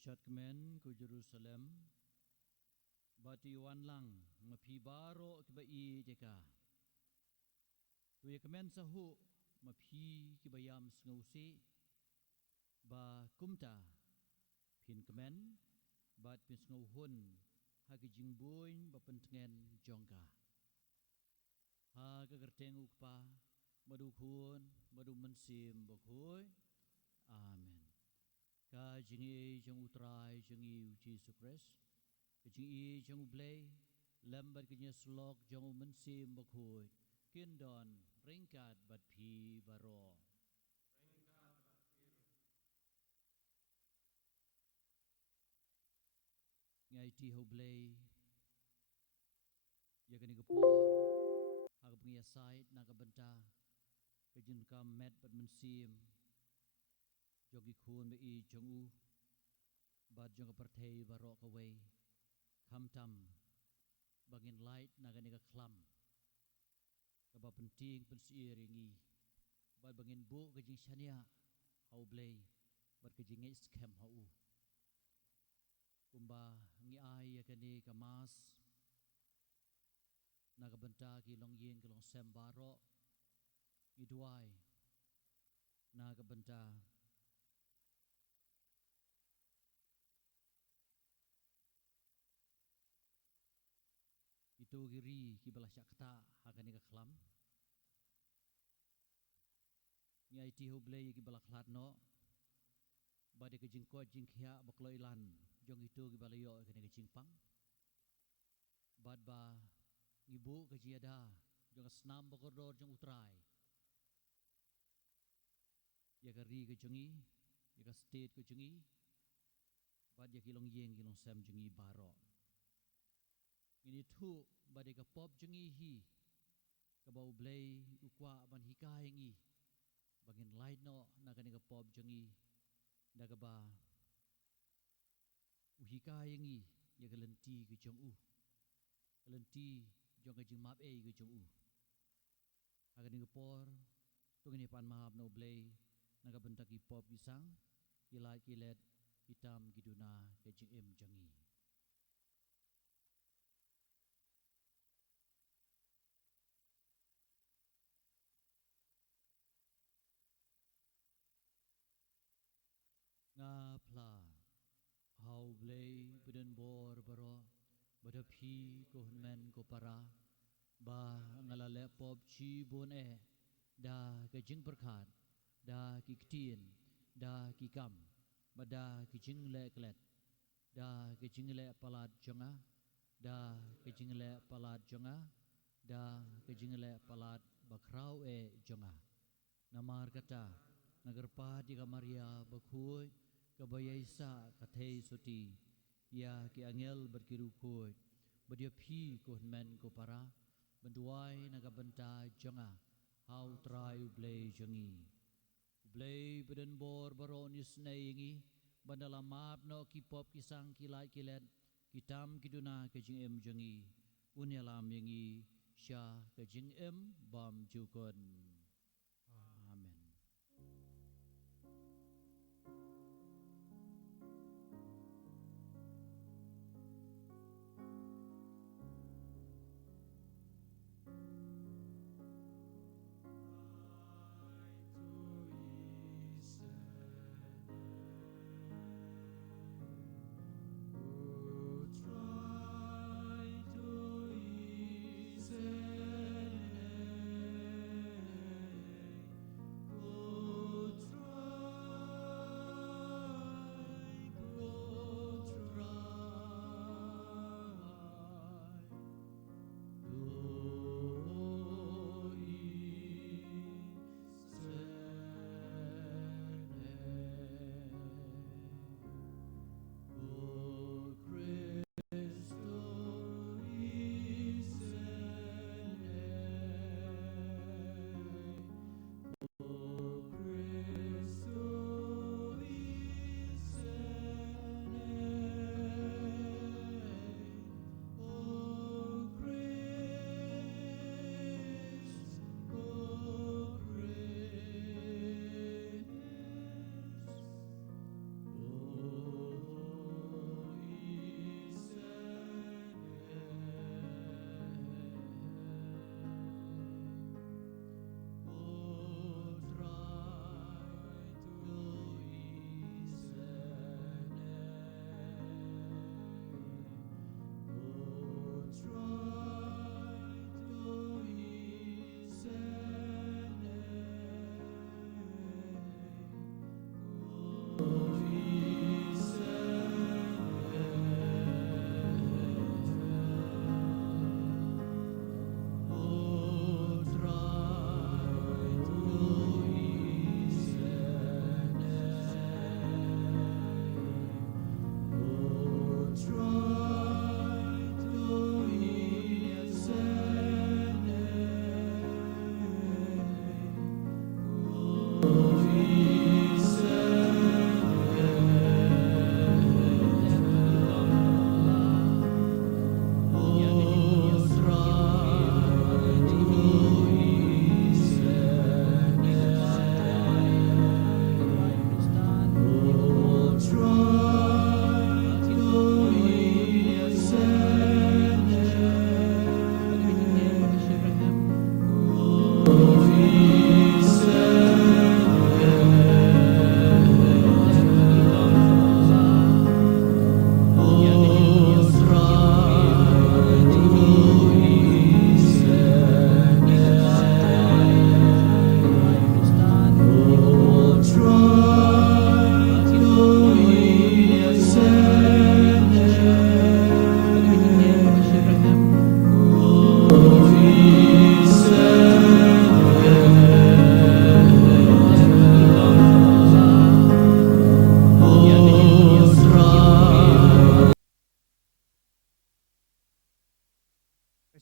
Kushat kemen ku Jerusalem bati wan lang mapi baro ki ba I jeka tu kemen sahu mapi ki bayam ngausi ba kumta pin kemen bat pin ngauhun hagi jingbuin ba pentengen jongka ha gagerteng ukpa madu khun madu mensim bakhoy amen ka jingi jong utrai jingi Jesus Christ jingi jong blay lambar kinya slok jong mensim bakhoy kindon ringkat bat phi baro ngai ti ho blay ya kani gepor ha pengia side na ka benta kejin kam met bat mensim jogi khun be I jong u bad jong perthei baro ka wei kham tam bangin light na gani ka khlam ka ba penting pensiringi bad bangin bu ka jing shania hau blay bad ka jing scam hau kumba ngi ai ya kani ka mas na ka benta ki long yin ka long sem baro ngi duai na ka benta itu giri ki balas yakta hakani ka khlam ngai ti ho blay ki balak hlat no bade ke jingko jingkhia baklo ilan jong itu ki balayo kani ke jingpang bad ba ibu ke jiada jong snam bakordor jong utrai ya ka ri ke jongi ya ka state ke jongi bad ya kilong yeng kilong sam jongi baro ini thu bade ka pop jongi hi ka bau blay ukwa ban hikai ngi bangin light no na kani ka pop jongi daga ba uhikai ngi ya ka lenti ke jong u lenti jong ka jing map e ke jong u agani ka por tungini pan mahap no blay na ka benta ki pop isang ilai ki let hitam giduna ke jing em jongi nga pla hau blay buden bor baro bada phi ko men ko para ba ngalale pop chi bon e da ke jing perkhat da ki ktin da ki kam bada ki jing le klet da ki jing le palat jonga da ki jing le palat jonga da ki jing le palat bakrau e jonga namar kata nagar pa di ka Maria bakhoy kabayaisa kathei suti ya ki angel berkiru khoi badia phi ko men ko para benduai naga benta jonga hau trai blay jongi blay beden bor baronis naingi bandala map no ki pop ki sang ki lai ki let kitam kiduna ke jing em jongi unyalam yangi sha ke jing em bam jukon amen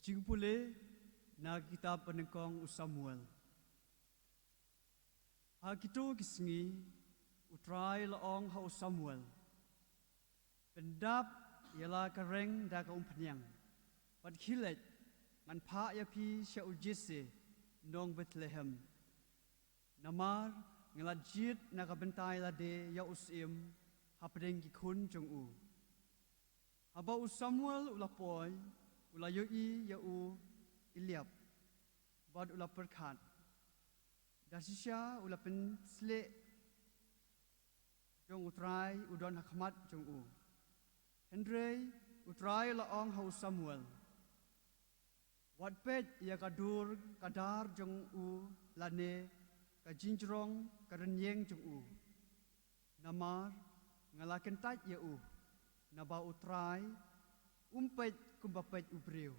Cingpule na kitab penengkong Samuel. Hakito kisngi utrai laong hau Samuel. Pendap ialah kareng da kaum penyang. Pat khilet ngan pa ya pi sya ujise nong Bethlehem. Namar ngelajit na kabentai lade ya usim hapdeng ki kun jong u. Haba Samuel ulapoi ulayoi ya u Eliab. Bad ula perkat. Dasisya ula pensle jong utrai udon hakmat jong u. Hendrei utrai laong hau Samuel. Wat pet ia kadur kadar jong u lane kajinjrong karenyeng jong u. Namar ngalaken tat ya u. Naba utrai umpet kumbapet ubriu.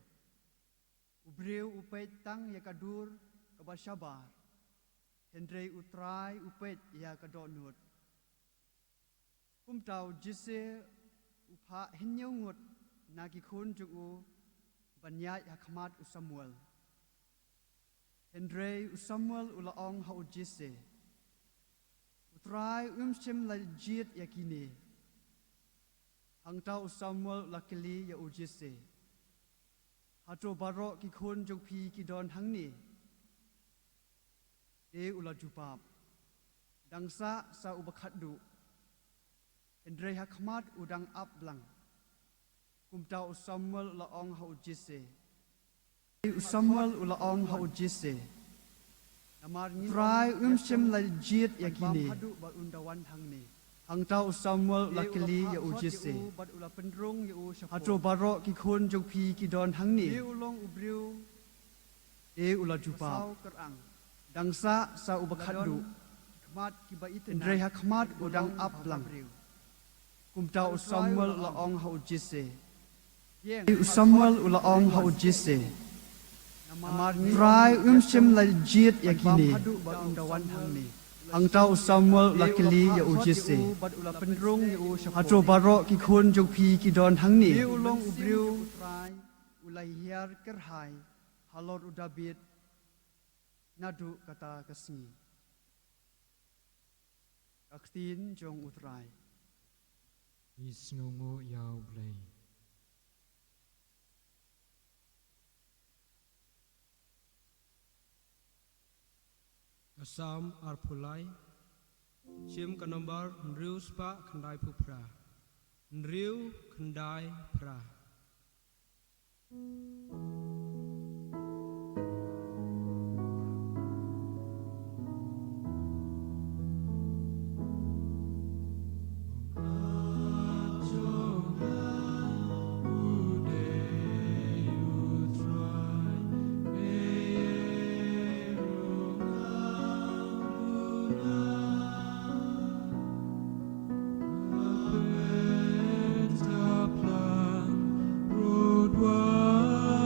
Ubriu upet tang ya kadur kabasyabar. Hendrei utrai upet ya kadonut. Kumtau jise upa hinyungut nagi kun jong u banyai hakmat u Samuel. Hendrei u Samuel ulaong hau jise. Utrai umsim lajit yakini. Hangtau u Samuel lakili ya u jise. Hato barok ki kun jong pi ki don hangni. De ula jubab. Dangsa sa ubakadu. Hendrei hakmat udang ablang. Kumtau Samuel laong hau jise. Samuel ulaong hau jise. Try umsim lajit yakini. Hangtau Samuel lakili ya ujise. Hato barok ki kun jong pi ki don hangni. De ula jubab. Dangsa sa ubakadu. Hendrei hakmat udang ablang. Kumtau Samuel laong hau jise. Samuel ulaong hau jise. Try umsim lajit yakini. Hangtau Samuel lakili ya ujise. Hato barok ki kun jong pi ki don hangni. Ulai hiar kerhai. Halor udabit. Nadu kata kesni. Aktin jong utrai. Isnungu yau blay. Asam arpulai. Sim kanombar nriu spa kendai pupra. Nriu kendai pra. Road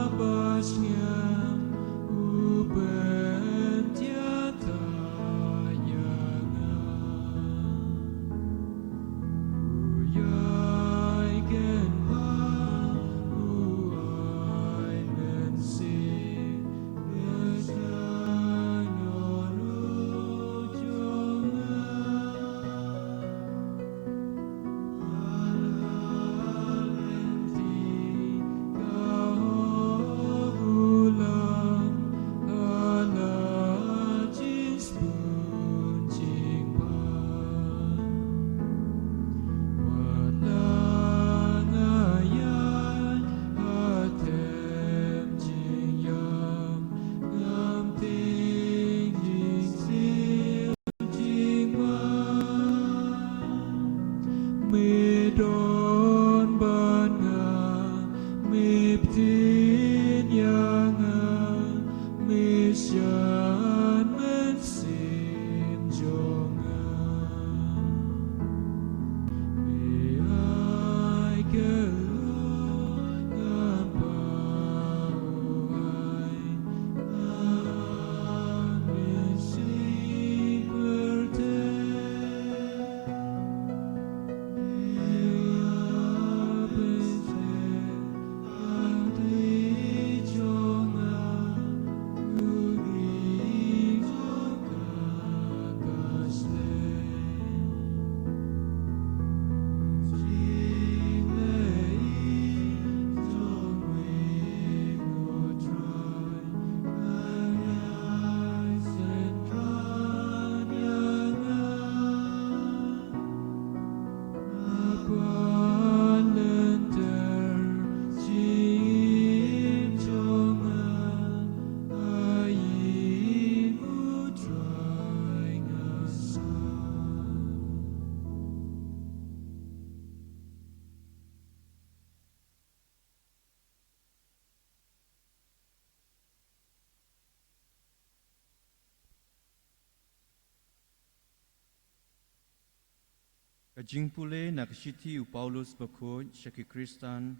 Kajing pule na kasiti u Paulus bakoj syaki Kristan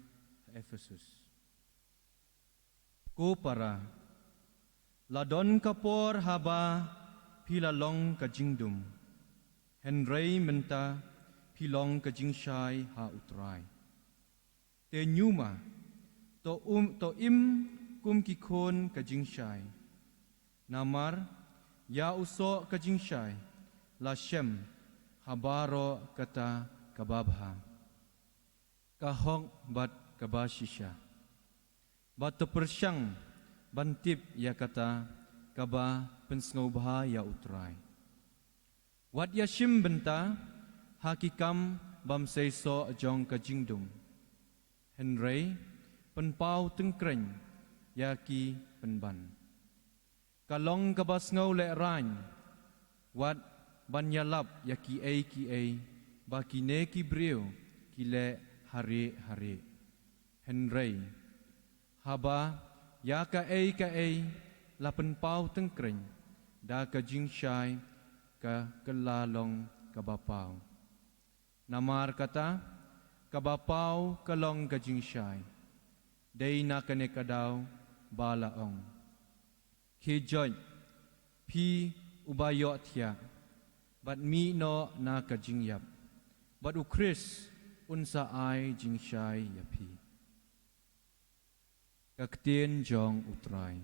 Efesus. Ko para ladon kapor haba pilalong kajingdum. Henry menta pilong kajing syai ha utrai. Te nyuma to im kum kikon kajing syai. Namar ya uso kajing syai la shem habaro kata kababha. Kahong bat kabashisha. Bat persyang bantip ya kata kaba pensngobha ya utrai. Wat yashim benta hakikam bam seiso jong kajingdum. Henry penpau tengkreng yaki penban. Kalong kabasngau le rany wat banyalap yaki ai bakine ki brio kile hari Henry haba ya ka ai la penpau tengkreng da kajing syai ka kelalong kabapau. Namar kata kabapau kalong kajing syai. Day na kane kadaw balaong. Kijoj pi ubayo tiya. Bat mi no na kajing yap. Bat ukris unsa ay jing syai yapi. Kaktien jong utray.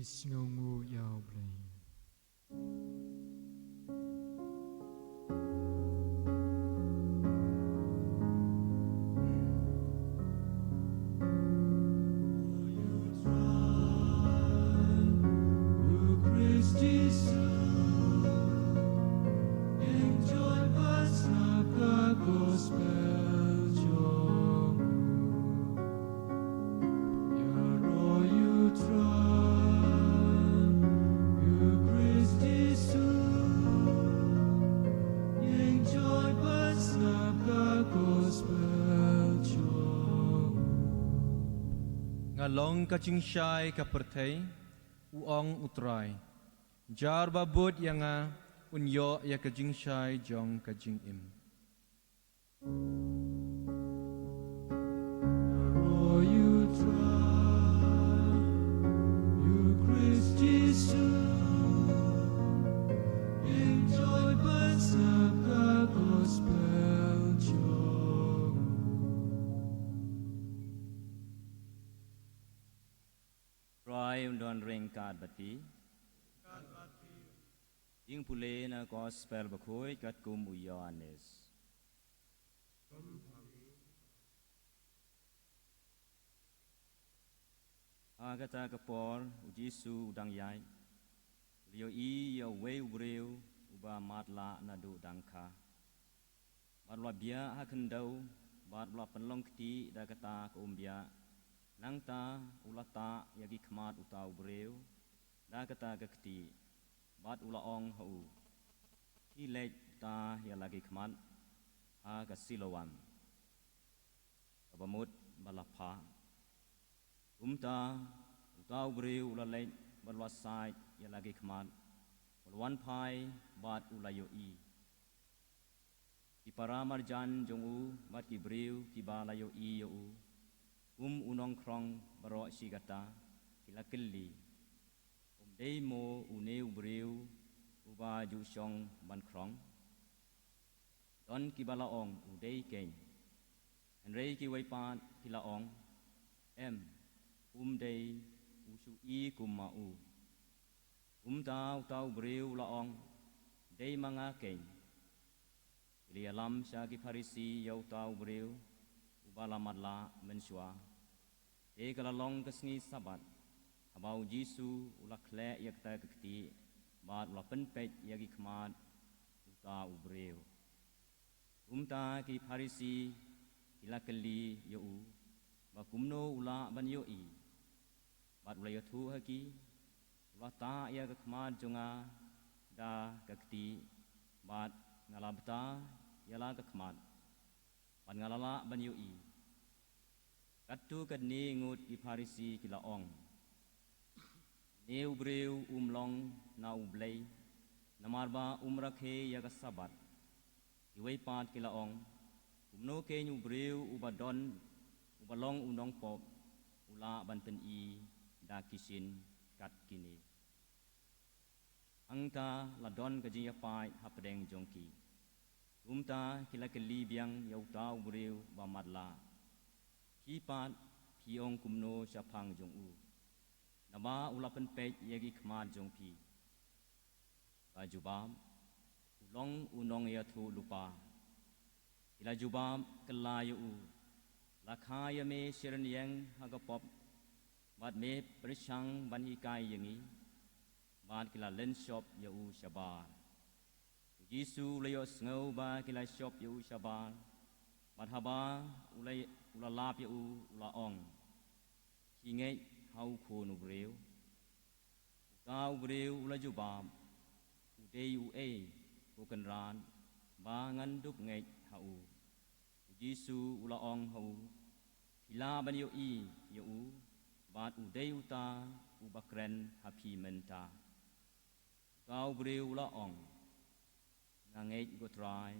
Is ngungu yao blay. Ngalong kajing syai kapertay uong utray. Jar babut yanga unyo ya kajing syai jong kajing im. Undon ring kad bati Jing pule na gospel bakoi kat kum uyanes Agata kapor ujisu udang yai Lio i ya we ubreu uba matla nadu dangka Barwa bia hakendau barwa penlong kti da kata kumbia Nangta ulata yagi kmat utau breu da kata kekti bat ulaong hau hilej ta ya lagi kmat ha kasilawam kabamut balapha umta utau breu ulalej balwasai ya lagi kmat balwan pai bat ulayo i Ipara marjan jongu bat ki breu ki balayo i yo unong krong baro sigata kilakili demo une ubreu uba ju syong ban krong don kibalaong udei ken Henry ki waipat kilaong em dei usu i kumau tau breu laong dei manga ken lialam sya ki farisi yau tau breu ubala madla mensua kalalong kesngi sabat abau jisu ula kle yak ta kekti bat ula penpet yagi kmat uta ubreu umta ki farisi ila keli yo bakumno ula ban yo i bat ula yathu haki ula ta ya kmat jonga da kekti bat ngalabta yala kekmat bat ngalala ban yo i Katu kadni ngut ki farisi kilaong. Neu breu umlong na ublay. Namarba umrakhe yaga sabat. iway pat kilaong kumno kenyu breu ubadon ubalong unong pop ula banten I dakisin kat kini angta ladon kajiya pai hapdeng jongki umta kila keli biang yau tau breu bamadla kipat piong kumno syapang jong u nama ulapan pej yagi khmat jong pi bajubam ulong unong ya thu lupa ila jubam kelayu u lakhaya me shiran yang hagapop bad me prishang bani kai yangi bad kila len shop ya u shabar Yesu layo ngau ba kila shop ya u shabar bad haba ulai ulalap ya u ulaong hingai hau khonu breu kau breu ula jubam udei u e bukan ran ba nganduk ngai hau Yesu ula ong hau hila ban yo I yo u bat udei uta ubakren hapi menta kau breu ula ong ngangai gotrai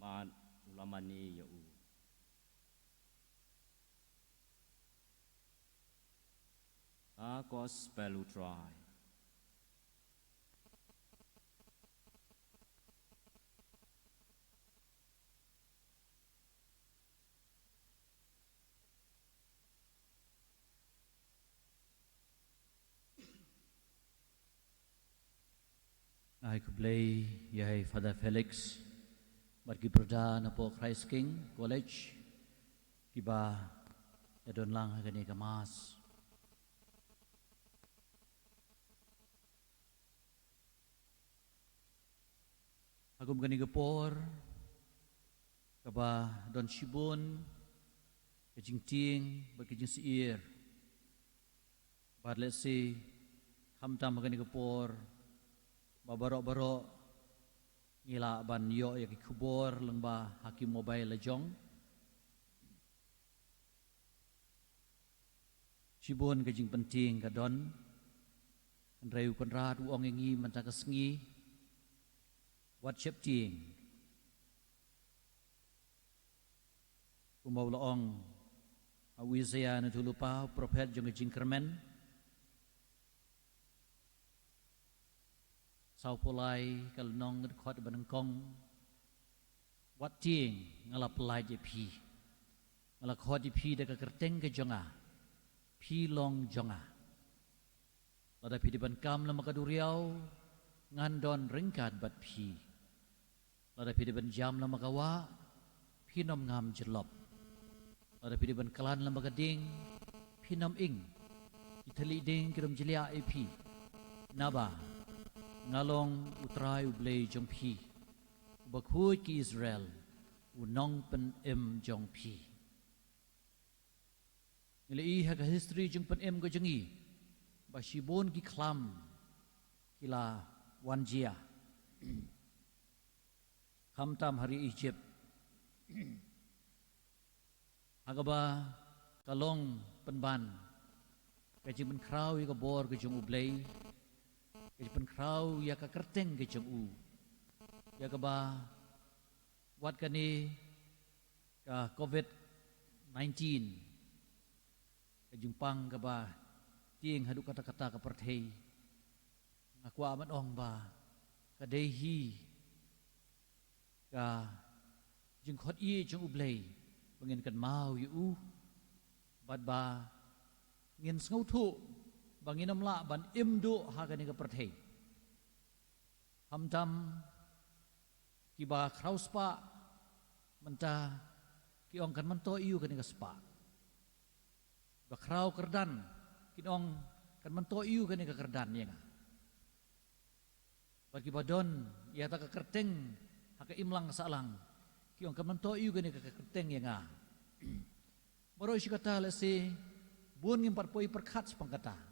bat ula mani yo u a gospel utrai Ai kublay yai Father Felix bargi perda na po Christ King College kiba edon lang gani kamas agum gani gapor kaba don shibun kajing ting bakijing siir bar lesi hamtam gani gapor babaro-baro ngila ban yo ya kubor lengba hakim mobile lejong Sibun kajing penting kadon Andreu penrat uang ingi mentakasngi wat syepting Kumbaw laong awi saya na tulupa prophet jong kajing kermen sau polai kalnong khot banengkong wat ting ngalap lai je pi ngalak khot je pi de ka kerteng ke jonga pi long jonga lada pi di ban kam la makaduriau ngandon ringkat bat pi lada pi di ban jam la makawa pi nom ngam jelop lada pi di ban kalan la makading pi nom ing itali ding kirum jelia pi naba ngalong utrai ublay jong pi bakhuy ki Israel unong pen jong pi ngilai ha ka history jong pen go jongi basibon ki klam kila wanjia kamtam hari Egypt agaba kalong penban kajing pen kraw ka bor go jong ublay Kejpen krau ya ka kerteng ke u ya ka ba wat kani ka COVID-19 kajumpang ka ba ting hadu kata-kata ka perthei ngakwa man ong ba ka dehi ka jing khot i jung ublei bangin kan mau yu bad ba ngin ngau thu banginam la ban imdu hagani ka perthei hamtam kiba krauspa menta ki ong kan manto iu kani ka spa ba krau kerdan ki ong kan manto iu kani ka kerdan yenga bagi badon ya ta ka kerteng haka imlang salang ki ong kan manto iu kani ka kerteng yenga baro si kata lesi bun ngim parpoi perkhat pangkata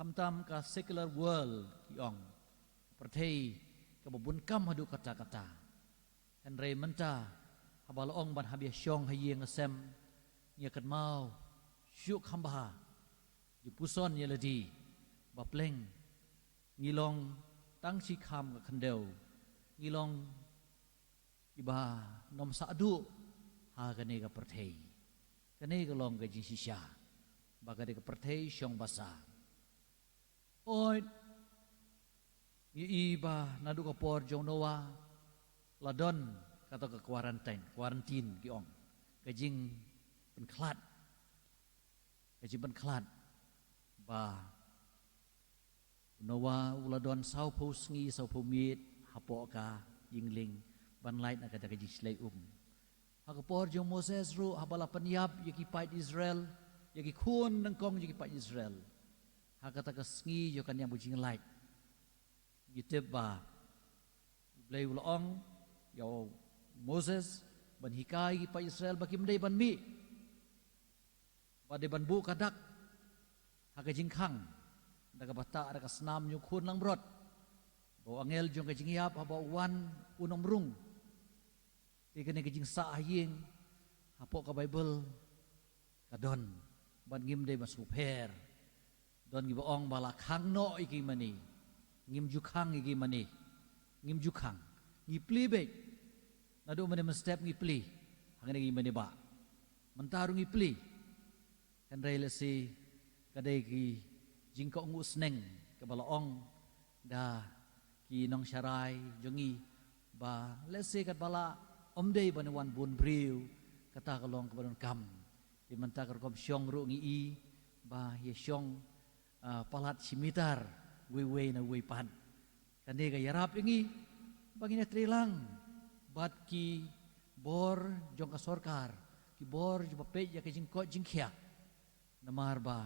Hamtam ka secular world yong perthei ka babun kam hadu kata-kata Henry menta habalaong ban habia syong hayeng asem nya kan mau syuk hamba di puson ye ladi bapleng ngilong tang si kham ka khandeu ngilong iba nom sadu ha kane ka perthei kane ka long ka jing shisha baga de ka perthei syong basa oi iba nadu ka por jong noa ladon kata ka quarantine ki ong ka jing pen klat ba noa uladon sau po sngi sau po miet hapo ka yingling ban light na kata ka jing slay hakapor jong Moses ru habala panyap yaki pait Israel yaki kun nang kong yaki pait Israel hakata ka sngi yo kan yang bujing light gitep ba blay ulong yo Moses ban hikai pa Israel bakim day ban mi ba de ban bu kadak haka jingkhang daga bata daga snam yung kun lang brot bo angel jong ka jingyap haba wan unong rung ikane ka jing sa aying hapo ka Bible kadon ban ngim day masuper don gibaong bala khang no iki mani ngim jukhang iki mani ngim jukhang ngipli be nado mani step ngipli hangane iki mani ba mentarung ngipli kan rela si kadai ki jingko ngusneng ke balaong da ki nong syarai jongi ba lese kat bala omdei banewan bun briu kata kalong ke badan kam di mentakar kom syong ru ngi i ba ye syong palat simitar we na we pan kande ga yarap ingi bangina trilang bat ki bor jong ka sorkar ki bor ju bape ya ke jingko jingkhia namar ba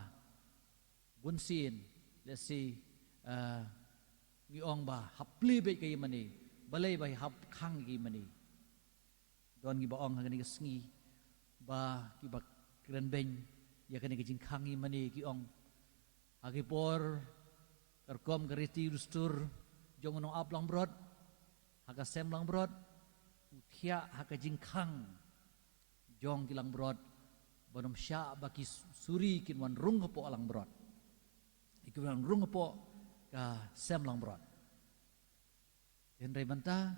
bunsin lesi giong ba hapli be kay mani balay ba hap khang gi mani don gi baong ngani sngi ba ki ba kren ben ya kani gi jingkhang gi mani giong agi por karkom kariti rustur jong no aplang brod haga semlang brod uthia haga jingkhang jong kilang brod bonom sya baki suri kinwan rung po alang brod ikiwan rung po ka semlang brod henry banta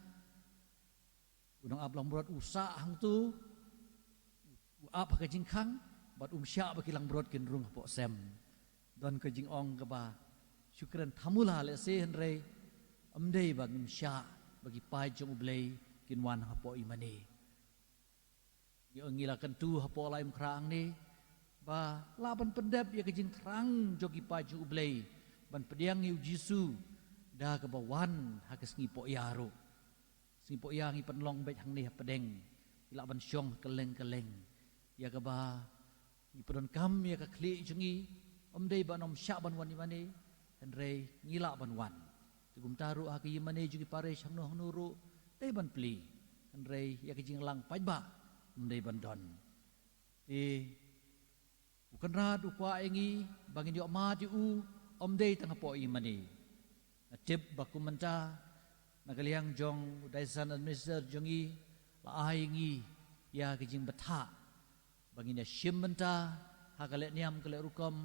unang ablang brod usa hang tu ap ka jingkhang bat sya baki lang brod kin rung po sem don ka jing ong ka ba syukran thamula le se henry amdei bag sya bagi pai jong ublay kinwan hapo imani yung ngilakan tu hapo laim krang ni ba laban pendap ya kejing krang jogi paju ublay ban pediang yu jisu da ke bawan hakes ngipo yaro ngipo yang ipan long bet hang ni pedeng ilaban syong keleng ya ke ba ipon kam ya ke kli jungi omdei banom sya ban wan imani henrei ngila ban wan tugum taru haki imani jugi pare syang no nuru dei ban pli henrei ya kejing lang pajba mendai bandon bukan rad ukwa engi bangin yo ma di u omdei tang po imani tip baku menta nagaliang jong daisan administrator jongi la aingi ya kijing betha bangin ya shim menta hakale niam kale rukom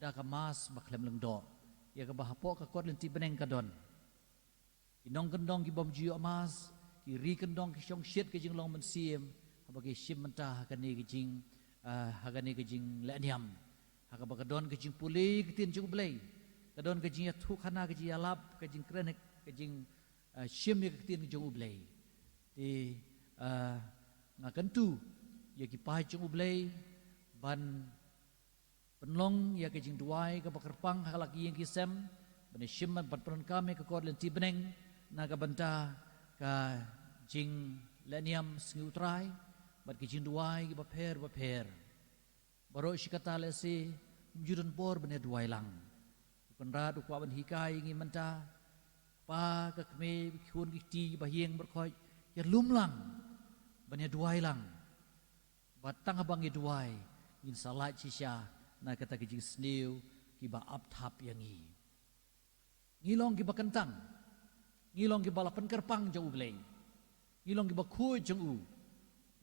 da kamas baklem lengdo ya ka bahapo ka kot lenti beneng kadon inong kendong ki bom jiyo mas ki ri kendong ki syong shit kijing long mensiem bagi shim mentah hakani kejing leniam hakabakadon kejing pulih ketin jung blay kadon kejing thu khana kejing alap kejing kren kejing shim ya ketin jung blay di ngakentu ya ki pai jung blay ban penlong ya kejing duai ka bakerpang halaki yang kisem ban shim ban penon kami ke kod lenti beneng naga banta ka jing leniam sngutrai bat kijin duai ki baper baro shikata lesi mjudun por bene duai lang bukan rad ukwa ban hikai ngi menta pa ka kme khun ki ti bahieng berkhoi ya lumlang bene duai lang batang abang i duai in salat sisya na kata kijing sniu ki ba ap thap yangi ngilong ki bakentang ngilong ki balapan kerpang jau blei ngilong ki bakhu jong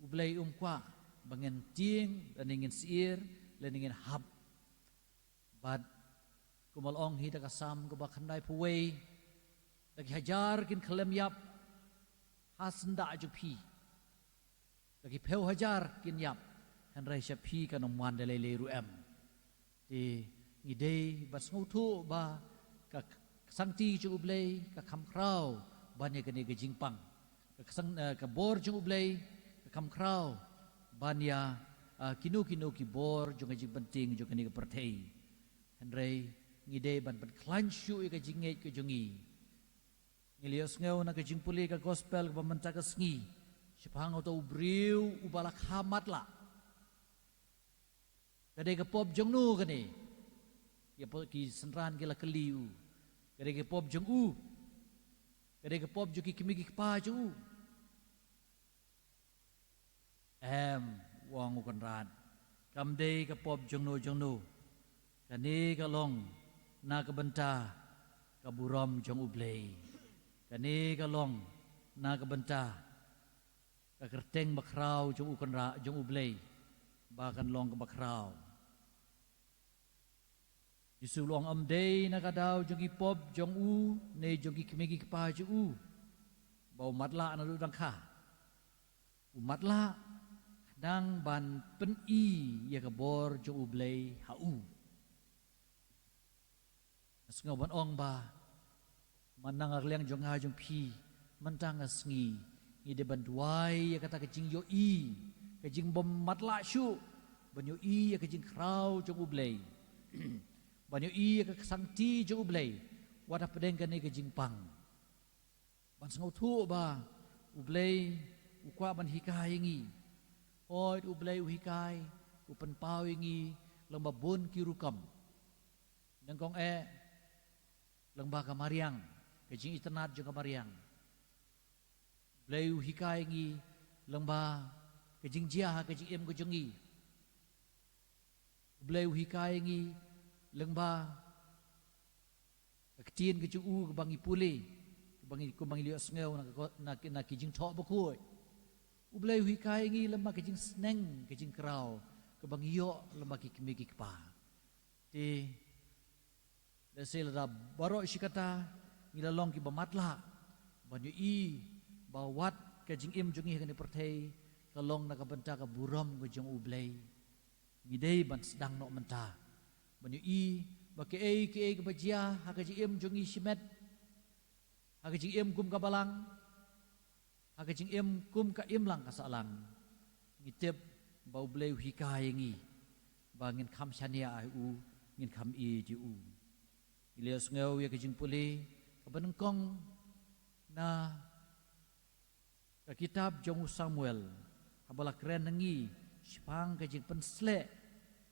ublay kwa bangen ting laningin siir laningin hab bad kumalong hita kasam ko bakandai puway naghajar kin kalem yap hasnda ju phi kaki pheu hajar kin yap han rai sha phi kanom wan de le ru em ti ngi dei bas ngau thu ba ka sang ti ju ublei ka kham krau ban ye kani ge jingpang ka sang ka bor ju ublei ka kham krau ban ya kinu ki bor ju ge jing penting ju kani ge perthei han rai ngi dei ban klan shu ka jinge ke jungi ngilios ngeu na ka jingpuli ka gospel ka manta ka sngi sipang auto briu ubala khamat la kadai ka pop jong nu ka ni ya po ki senran ki la keliu kadai ka pop jong u kadai ka pop ju ki kimi ki pa ju wang ukan ran kam dei ka pop jong nu kani ka long na ka benta ka buram jong ublei kani ka long na ka benta ka kerteng bakrau jong ukan ra jong ublei bahkan long ka bakrau Yesu long am dei na ka daw jong ipop jong u ne jong kimegi pa ju u bau matla na lu dang kha matla dang ban pen i ya ka bor jong ublei ha u Asngaw ban ong ba manang arliang jong ha jong phi mantang asngi ni de ban duai ya kata ka jing yo i ka jing bom matla shu ban yo i ya ka jing krau jong ublei ban yo i ya ka sang ti jong ublei wada pedeng ka ni ka jing pang ban sngaw thu ba ublei ukwa ban hikai ngi oi ublei u hikai u pen pau ngi lamba bon ki rukam nang kong lengba kamariang kejing internat jo kamariang bleu hikai ngi lengba kejing jia kejing em ko jongi bleu hikai ngi lengba ketien ke u ke bangi puli ke bangi lios ngeu na kejing tho bakoi bleu hikai ngi lengba kejing sneng kejing krau ke bangi yo lengba ki kimegi pa ti Dasil da baro shikata ngilalong ki bamatla banyu i bawat ka jing im jungi kani perthei kalong na ka banta ka buram ko jong ublei ngidei ban sedang no menta banyu i ba ke ka bajia ha ka jing im jungi simet ha ka jing im kum ka balang ha ka jing im kum ka im lang ka salang ngitep ba ublei hikai ngi ba ngin kham chania ai u ngin kham i ji u Ilias ngau ya kejing puli kabanengkong na ka kitab jong Samuel habala keren nengi sipang kejing pensle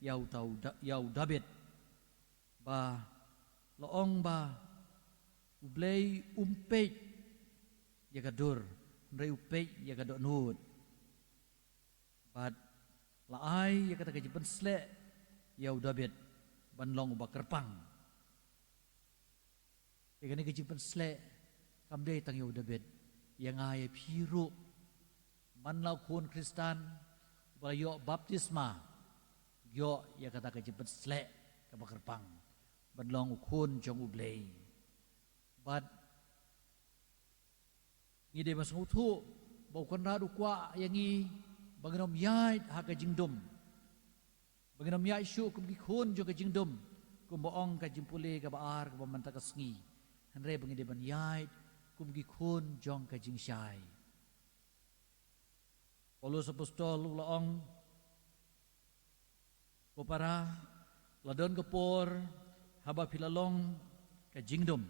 yau David ba loong ba ublei umpej ya kadur ndai upej ya kadok nut bat laai ya kata kejing pensle yau David banlong ba kerpang Ikani kejing pensle kamdei tang yau David yang ay piru manlau kun Kristan bala yo baptisma yo ya kata kejing pensle ka bakerpang banlong kun jong ublei but ni de masung thu bau kan radu kwa yang i banginom yai ha kejing dum banginom yai shu kum ki kun jo kejing dum kum boong kejing puli ka baar ka bamanta ka sngi Henry bangi de ban yai kum gi khun jong ka jing shai Paulus apostol ulaong ko para ladon ko por haba pilalong ka jingdom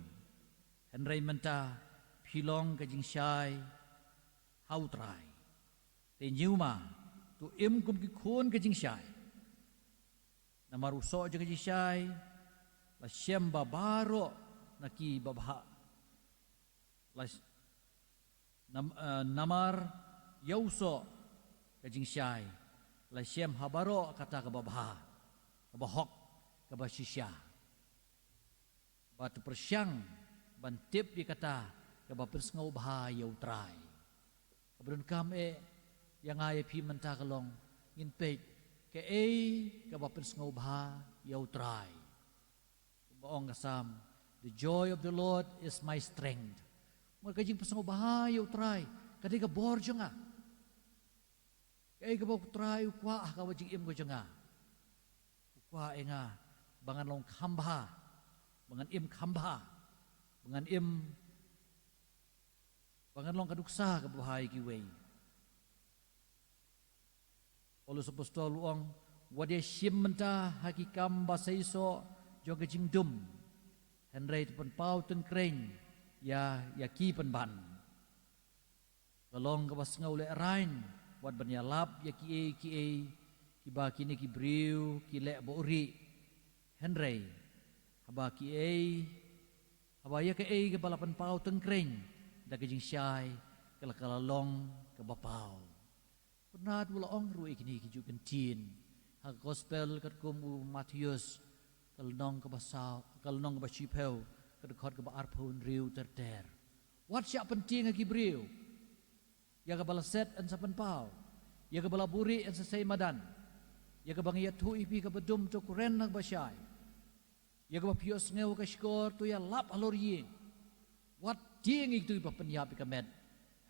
Henry menta pilong ka jing shai how try te nyuma tu im kum gi khun ka jing shai namaruso jong ka jing shai la shem babaro naki babha namar yauso kajing syai la shem habaro kata ka babha ka bahok ka basisya bat persyang bantip di kata ka bapers ngau bha yau trai kabrun kam yang ay pi menta kalong ngin pe ke ka bapers ngau bha yau trai baong kasam The joy of the Lord is my strength. Mga kajing pasang bahayaw try. kadai ka bor jonga kai ka bok trai ukwa ka wajing im ko jonga ukwa enga bangan long khamba bangan im khamba bangan im bangan long kaduksa ka bahai ki wei Paulus apostol uang wade shimenta hakikam basaiso joga jingdum henry pen pau ten kreng ya ki pen ban kalong ka bas ngau le rain wat ban ya lap ya ki ba kini ki briu ki le bo uri henry haba ki haba ya ke ke balapan pau ten kreng da ke jing syai kala long ka bapau pernah dua ong ru ikini ki ju kentin ha gospel kat kumu Matius kalnong ka basau kalnong ka basipeu ka dekat ka arpun riu terter wat syak penting ki briu ya ka balaset an sapan pau ya ka balaburi an sasai madan ya ka bangiya tu ipi ka bedum to kuren nag basyai ya ka pios ngeu ka skor tu ya lap alor yin wat ting itu ipa penyap ka med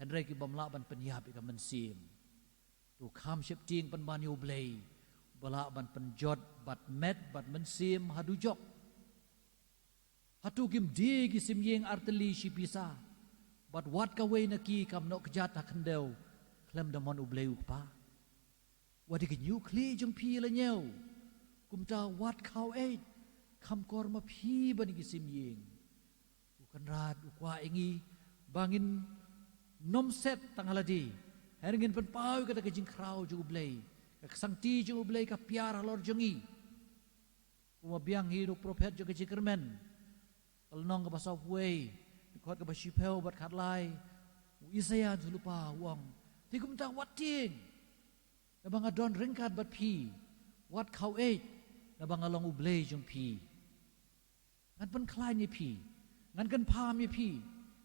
henry ki bamla ban penyap ka mensim tu kham ship ting pan ban yu blei bala ban penjot bat met bat mensim hadujok hatu kim di ki sim yeng arteli shipisa bat wat ka wei na ki kam no kjat ha khandeu klem damon u blei pa wadi ki new kli jong pi la nyeu kum ta wat khau e kham kor ma phi ban ki sim yeng u kan rat u kwa ingi bangin nom set tangaladi herngin pen pau ka ka jing krau ju blei ka sangti ju blei ka piar halor jongi kuma biang hidup prophet ju ka jikermen kalnong ka basau wei kot ka basipeu bat khatlai Isaya tu lupa wong tikum ta wating na bang adon ringkat bat pi wat khau na bang along u blei jong pi ngan pen klai ni pi ngan kan pam ni pi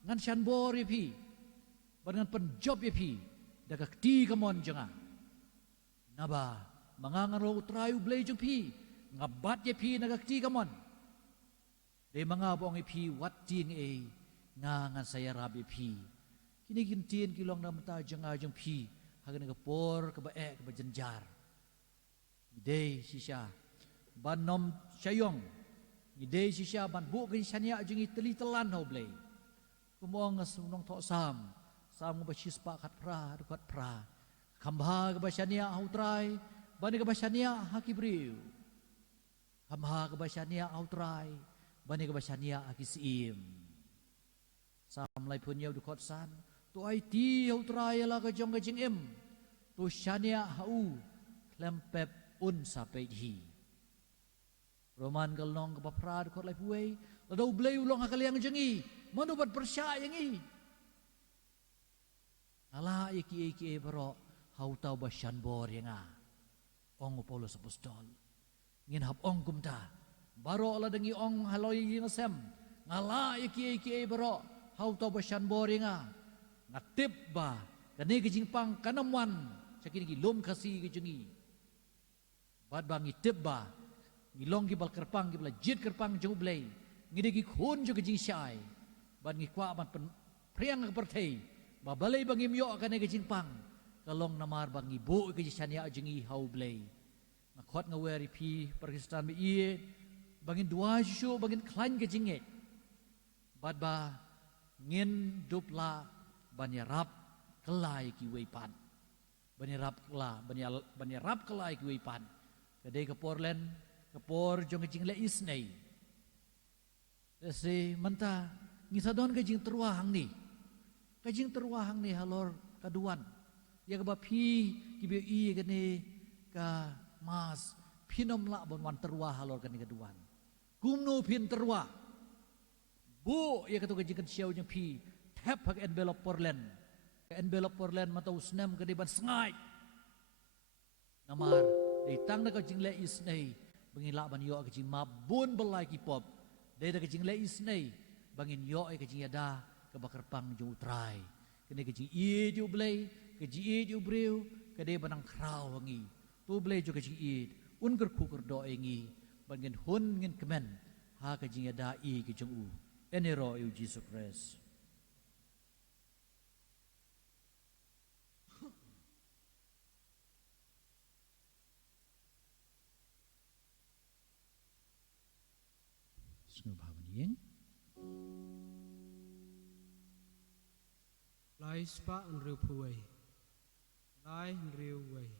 ngan shan bor ni pi ban ngan pen job ni pi daga ti kamon jonga naba mangangan ro utrayu blei jong pi ngabat ye pi naga ti kamon de manga bong pi wat ting ngan saya rabi pi kini gintin kilong na mata jonga jong pi hagan ga por ka ba ka ba jenjar de sisya ban nom syayong de sisya ban bu gin syania jong iteli telan ho blei kumong sunong tho sam ba shispa kat pra dekat pra kambha ka basyania autrai bani ka basyania hakibriu kambha ka basyania autrai bani ka basyania akisim sam lai punyau dekat san tu ai ti autrai la ka jong ka jing em tu syania hau klempep un sapai hi roman galong ka pra dekat lai puai ladau blei ulong akaliang jengi manubat persya yangi ala iki baro hau tau basyan bor yanga ong Paulus apostol ngin hap ong kumta baro ala dengi ong haloi yang sem ngala iki baro hau tau basyan bor yanga ngatip ba kani kijing pang kanamwan sakini ki lom kasi kijingi bad bang itip ba ngilong ki bal kerpang ki bala jit kerpang jong blei ngide ki khun jo kijing syai ban ngi kwa ban priang ka perthei babalay bangim yo akan nga jingpang kalong namar bang ibu ke jisanya jengi hau blei nakot nga weri pi perkistan mi ie bangin dua syu bangin klan ke jinget bad ba ngin dupla banyarap kelai ki weipan banyarap kelai ki weipan kadai keporlen kepor jong jing le isnei se menta ngisadon ke jing teruahang ni kajing terwahang ni halor kaduan ya ka pi kibe i gane ka mas pinom la bon wan terwa halor kan kaduan kumno pin terwa bu ya ka to kajing siaw jeng pi tap hak envelope porlen mata usnem ka deban sengai namar ditang na kajing le isnei bangila ban yo kajing mabun belai ki pop de da kajing le isnei bangin yo kajing yada bakar pang jung utrai kene keji i ju blei keji i ju breu kede banang krau wangi tu blei ju keji i un ger kuker do engi bangen hun ngin kemen ha keji ada i ke jung u enero eu Jesus Christ nu bhavan yeng Lai spa an riu puway. Lai an riu way.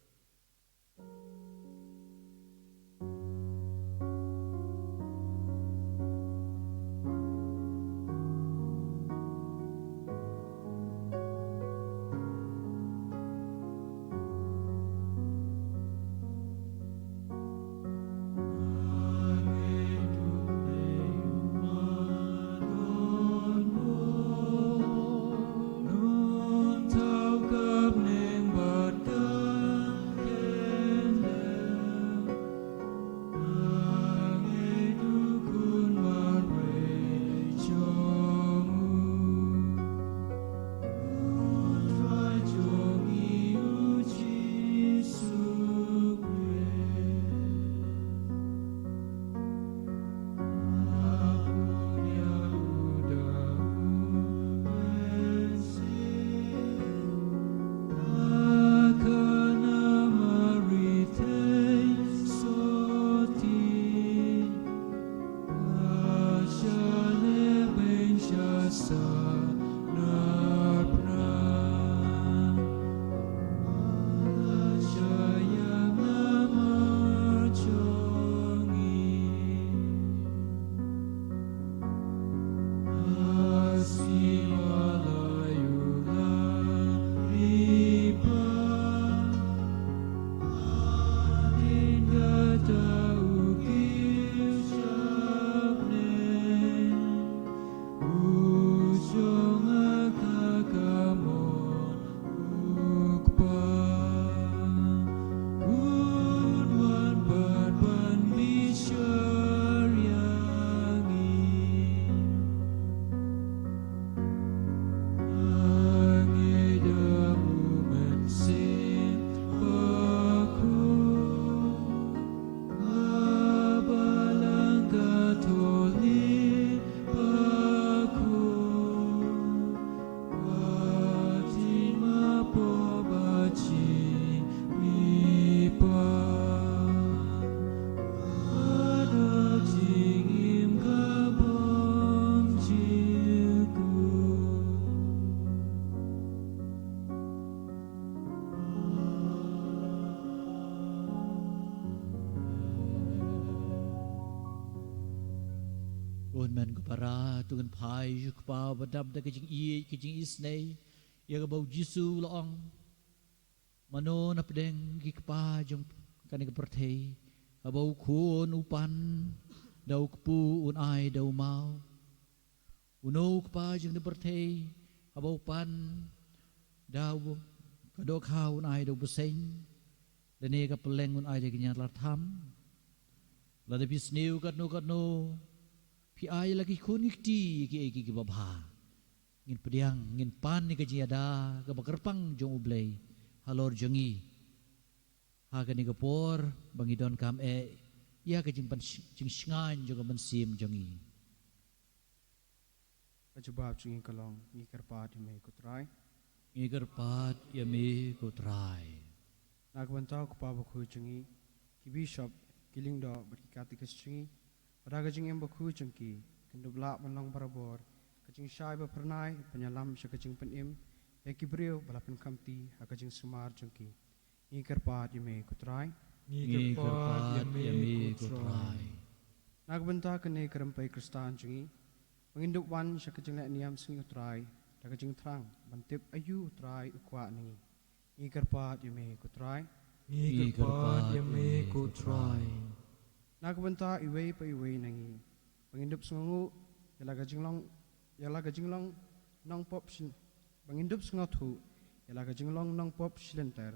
Un men ko para tugan pai juk pa badam da kajing isnei ya ka bau jisu laong mano na pedeng ki pa jong kani ka perthei abau kun upan dau kpu un ai dau mau uno pa jong na perthei abau pan dau kadok ha un ai dau beseng dane ka peleng un ai de kinya lar tham la de bisniu kat no pi ai lagi kunik ti ki babha ngin pediang ngin pan ni kaji ada ka bakerpang jong ublei halor jongi ha ka ni ka por bangi don kam ya ka jing pan jing sngan jong ban sim jongi Kajubab cungi kalong ni kerpat di me kutrai. ngi kerpat ya me ko trai Nagbantau kupaba ku cungi ki bishop kiling do berkikati kes cungi. Pada kajing emba ku cungki kendo belak menong barabor kajing syai bapernai penyalam sya kajing penim ya kibriu balapan kamti ha kajing sumar cungki. Ni kerpat di me kutrai. ngi kerpat ya me ko trai Nagbantau kene kerempai kristan cungi. Menginduk wan sya kajing lek niam sengi utrai da kajing terang bantip ayu utrai ukwa ni. Ni kerpat di me kutrai. Ngi kerpat ya me ko try. Nagbanta iway pa iway nangi. Pangindup sungu yala gajinglong nong pop sin. Pangindup sungathu yala gajinglong nong pop silenter.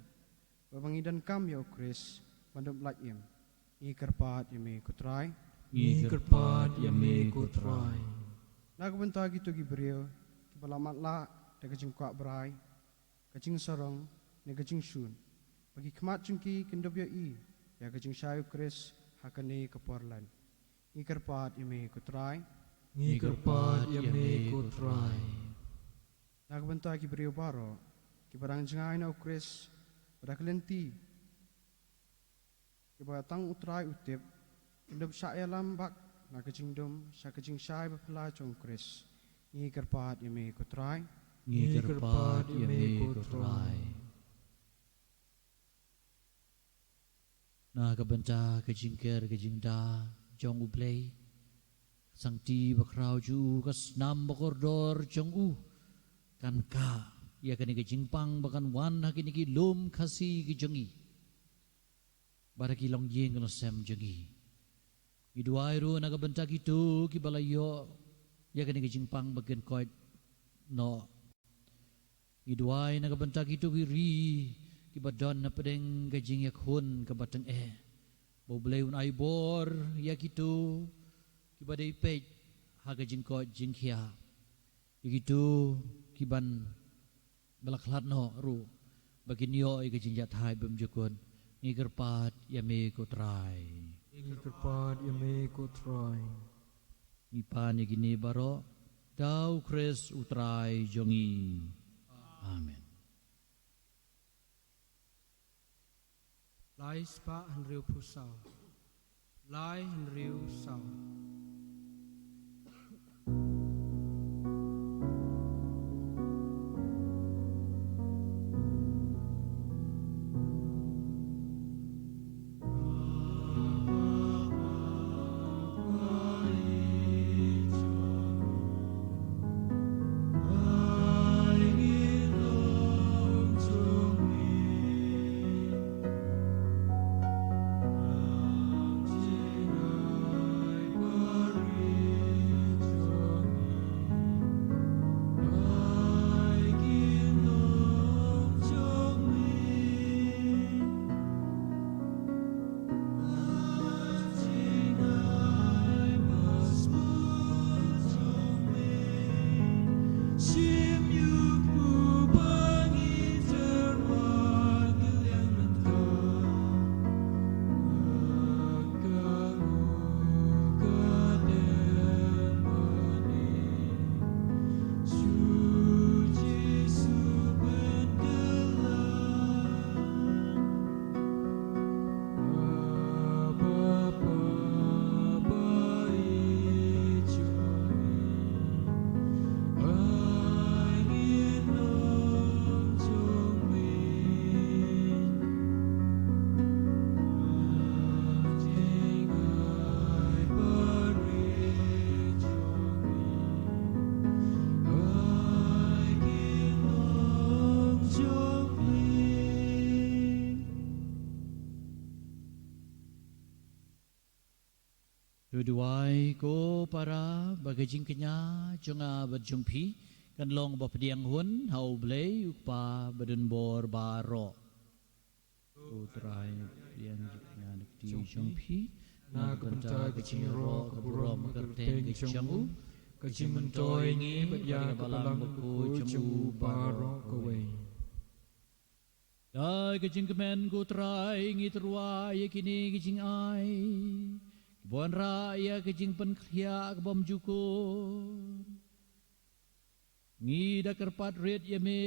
Babangidan kam ya Chris bandup lakim. I kerpat yame kutrai. Ngi kerpat ya me ko try. Nagbanta gitu gibriyo kibalamat la da gajing kwa brai. Gajing sarong ni gajing shun. Bagi kemat cungki kindup ya i. Ya gajing syayu Chris hakani keporlan. I kerpat yame kutrai. Ngi kerpat ya me ko try. Nagbanta gibriyo baro. Kibarang jengai na Chris. Pada kelenti. Kibaratang utrai utip. Kindup syaya lambak na kajing dum sa kajing syai bapala jong Kris. Ni kerpat yame kutrai. Ngi kerpat yame kutrai. Na kabenta kajingker kajingda jong ublay. Sangti bakrau ju kas nam bakordor jong u. Kan ka ya kani kajingpang bakan wan hakini ki lum kasi ki jongi. Baraki long yeng no sem jongi. Iduai ru na kabenta kitu ki balayo ya kani kajingpang bagan koit no. Iduai na kabenta kitu ki ri ki badon na pedeng kajing yak hun kabateng Boblay un ay bor ya kitu ki badai pej ha kajing koit jing kia. Ikitu kiban balaklat no ru bagin yo ikajing jathai bemjukun ngi kerpat yame kutrai. Ni kerpat yame kutrai. Ipan igini baro dau Kris utrai jongi. Amen. Lai spa henriu pusau. Lai henriu sau. Duduai ko para bagajing kenya jonga berjungpi kan long bapdiang hun hau blay upa badun bor baro. Utrai yang jiknya nekti jungpi Na kabenta kajing ro kaburom kerteng kechangu. Kajing mentoy ngi badya kapalang buku jemu baro kowe. Dai kajing kemen ko trai ngi terwai kini kajing ai. Buan raya kejing penkhiak bom jukun ngi da kerpat red yame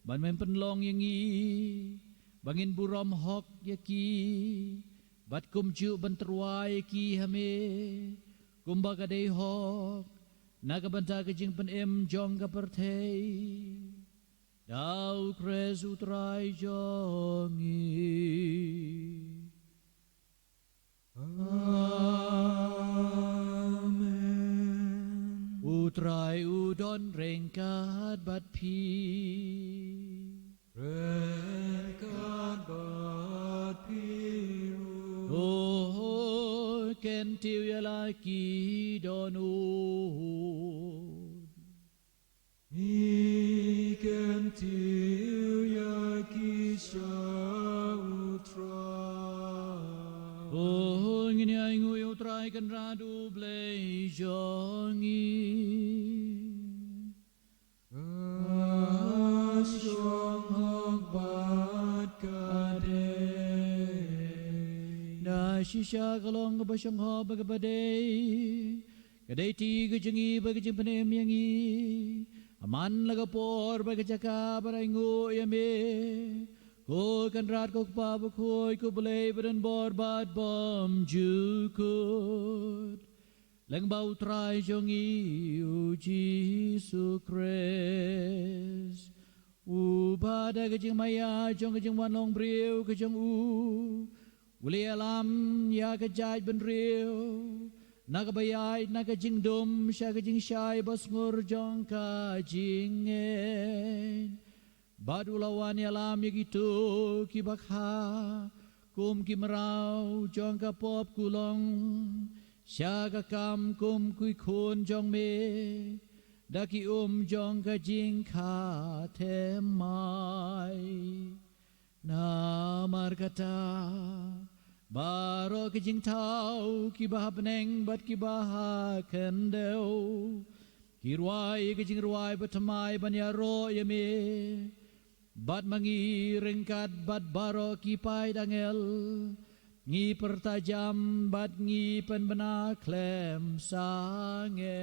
ban men penlong yangi bangin buram hok yaki bat kumju benterwai ki hame kumba kadai hok naga banta kejing pen jong ka pertei dau Kris utrai jongi. Amen. Utrai udon rengkat bat pi. Rengkat bat piru. Oh kentiu ya laki donun. Ikan tiu ya kisah utrai. Oh ngini ay nguy utrai kan radu blay jongi. Asyong hok bat kadeh. Da shisha kalong kabasyong ho bagabadey. Kadai ti kejengi bagajing penem yangi. Aman lagapor bagajaka barangu yame. Ko kan rat ko pa bakhoy ko belay badan bor bad bom jukut. Leng bau trai jong iu Jesu Christ. Pada kejeng maya jong kejeng wanong briu kejeng Uli alam ya kejaj ben riu. Nakabayay nakajing dum siya kajing syay basngur jong kajingen. Badulawan alam ya gitu kibakha kum kimrau jong kapop kulong. Siya kakam kum kui kun jong me daki jong kajing ka temay na markata baro kajing tau kibah beneng bat kibah kendeu kirwai kajing ruai batamay banyaro yame bat mangi ringkat bat baro kipai dangel ngi pertajam bat ngi penbena klem sange.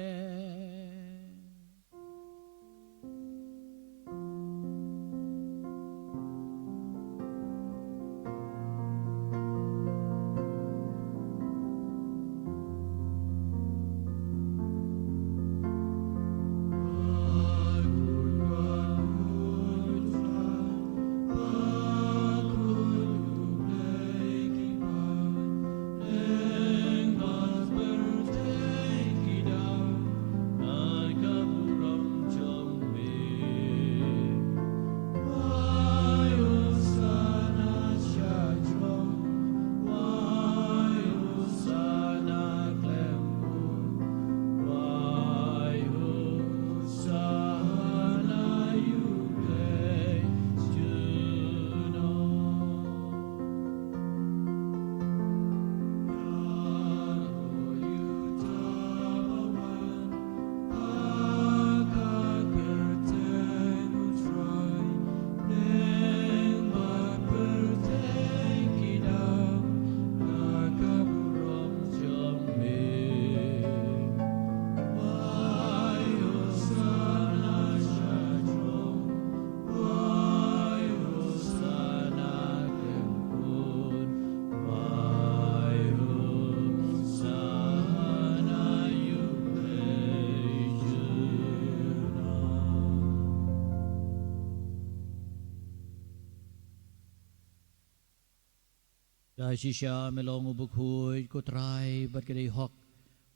Shisha melong ubukhoy ko try bat kadai hok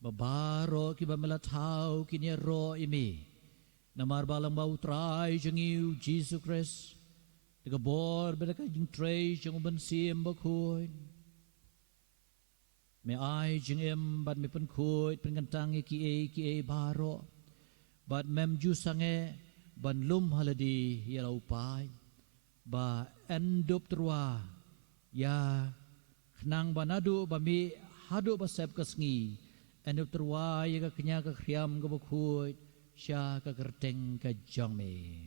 babaro ki ba melatau kinya ro imi namar balang bau try jengiu Jesus Christ tega bor beda ka jing tray jeng uban sim bakhoy me ai jeng em bat me pen khoy pen kantang ki e baro bat mem ju sange ban lum haladi ya laupai ba endup terwa ya Nang banadu bami hadu basep kesngi enu terwa ya ka kenya ka kriam ka bukhoy sya ka kerteng ka jangme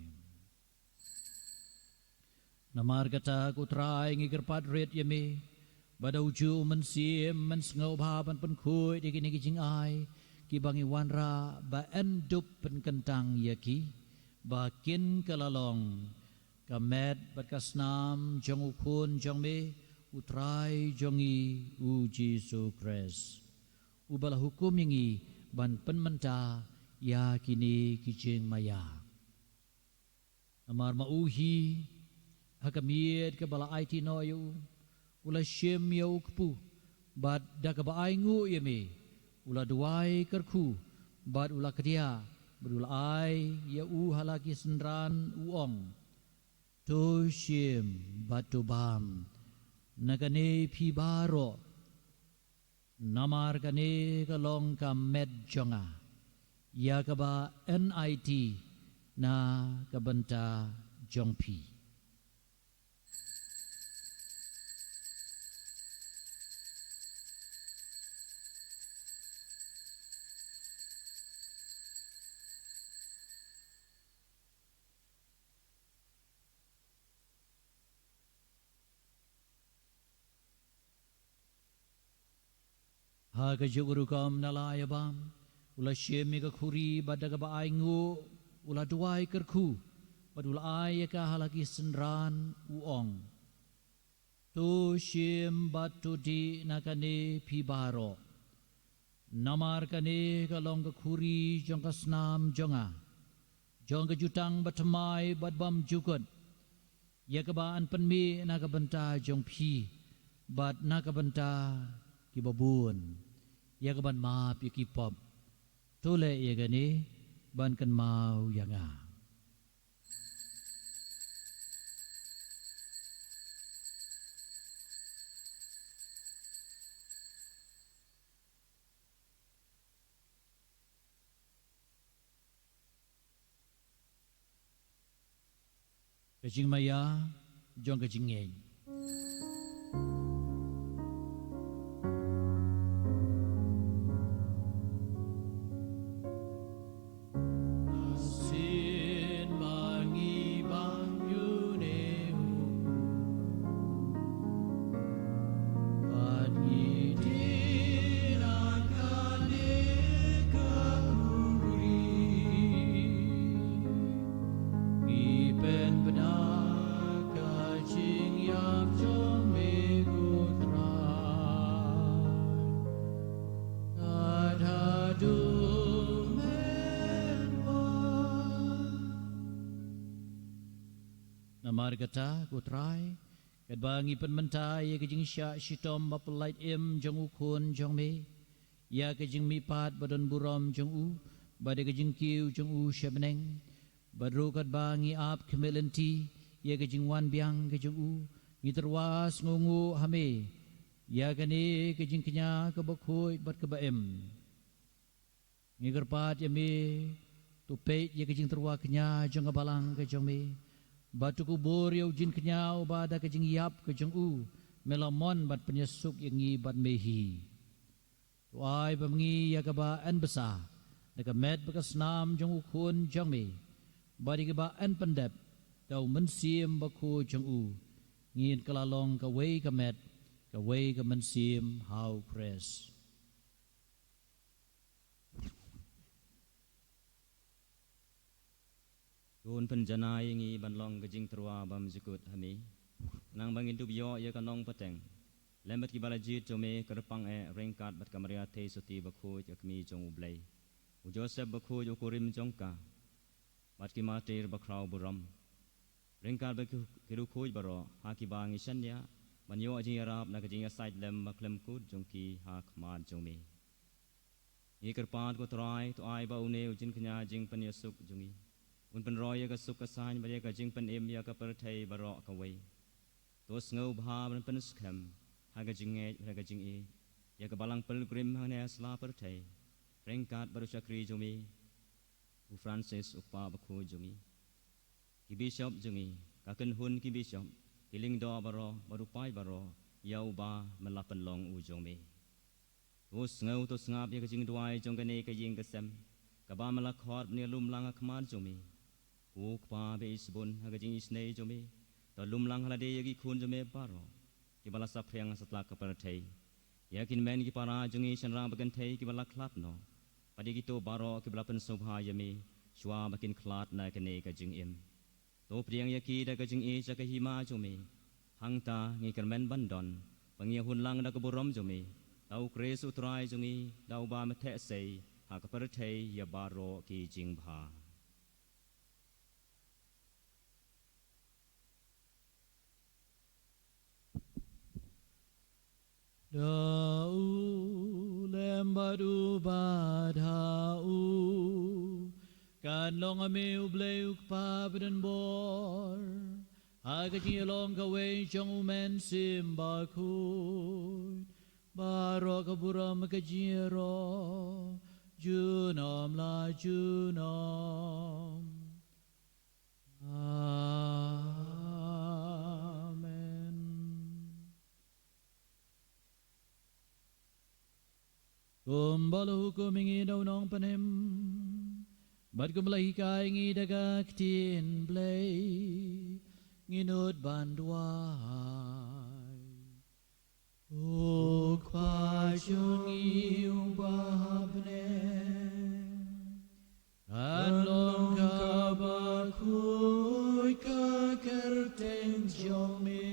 namar kata ku trai ngi kerpat ret yame bada uju mensiem mensngau baban pen khoy di kini kijing ai ki bangi wanra ba endup pen kentang yaki bakin kalalong kamet bat kasnam jong ukun jangme utrai jongi u Jesu Christ. Ubala hukum yangi ban penmenta ya kini kijing maya. Amar mauhi hakamiet ke bala IT noyu ula shem yau kepu bad da ke baingu yeme ula duai kerku bad ula kedia berula ai ya u halaki sendran uong to shem bad to bam nagane pi baro namar gane kalong ka med jonga ya ka ba NIT na kabanta jongpi Haga juguru kam nalaya bam ula shemi ka khuri badaga ba aingu ula duai kerku badul ai ka halaki senran uong tu shim batu di nakane pibaro namar kane kalong kuri jong kasnam jonga jong kejutang batamai badbam jukut ya kebaan penmi nakabenta jong pi bat nakabenta kibabun ya keban maap ya kipop tole ya gani ban kan mau yanga kajing maya jong kajing ngeng margata kutrai kat bangi penmentai ya kejing syak shitom bapelait im jong ukun jong me ya kejing mipat badan buram jong u bade kejing kiu jong u shabneng badru kat bangi ap kemelenti ya kejing wan biang kejing u ngiterwas ngungu hame ya kane kejing kenya kebakhoi bat kebaem ngigerpat ya me tupet ya kejing terwa kenya jong balang kejong me batu kubur ya ujin kenyau bada kejing yap kejeng u melamon bat penyesuk yang ngi bat mehi tuai pamengi ya kaba an besar dekat met bekas nam jeng ukun jeng me badi kaba an pendep tau mensim baku jeng u ngin kelalong ka wei ka met ka wei ka mensim how press Kun penjana ingi banlong kejing terwa bam jikut hami nang bangin tu bio ya kanong pateng lembat ki balaji jome kerpang rengkat bat kamaria te suti bakhu yakmi jong ublai u joseph bakhu jo kurim jongka bat ki matir bakrau buram rengkat bakhu kiru khuj baro ha ki bangi sanya banyo aji arab na kejing side lem maklem ku jongki ha khman jome ni kerpat ko trai to ai ba une ujin knya jing penyesuk jungi un penroy ka suk ka san ba ka jing pen em ya ka per thai baro ka wei to sngo bha ban pen skam ha ka jing e ha ka jing e ya ka balang pilgrim ha ne asla per thai rengkat baru chakri jumi u francis upa ba khu jumi ki bishop jumi ka ken hun ki bishop kiling do baro baru pai baro yau ba melapan long u jumi to sngo to ngap ya ka jing duai jong ka ne ka jing ka sem ka ba mala khot ne lum lang khman jumi u kpa be isbun ha ka jing isnei jumi to lum lang hala de yagi khun jumi baro ki bala sa phriang satla ka par thai yakin men ki para jungi sanra bagan thai ki bala khlat no padi ki to baro ki bala pen sobha yami shwa bakin khlat na ka ne ka jing im to priang yaki da ka jing e cha ka hima jumi hangta ngi kan men bandon pangia hun lang da ka borom jumi tau kres utrai jungi dau ba ma the sei ha ka par thai ya baro ki jing bha Dau lembadu badau kan long ameu bleuk pa beden bor aga long ka wei chong men sim ba khu baro ka buram ka jiro junom la junom Kumbala hukum ingi daw nong panem Bat kumlahi ka ingi daga ktin blay Nginut banduay Ukpachung iyong bahabne Anlong kabakuy kakerteng jome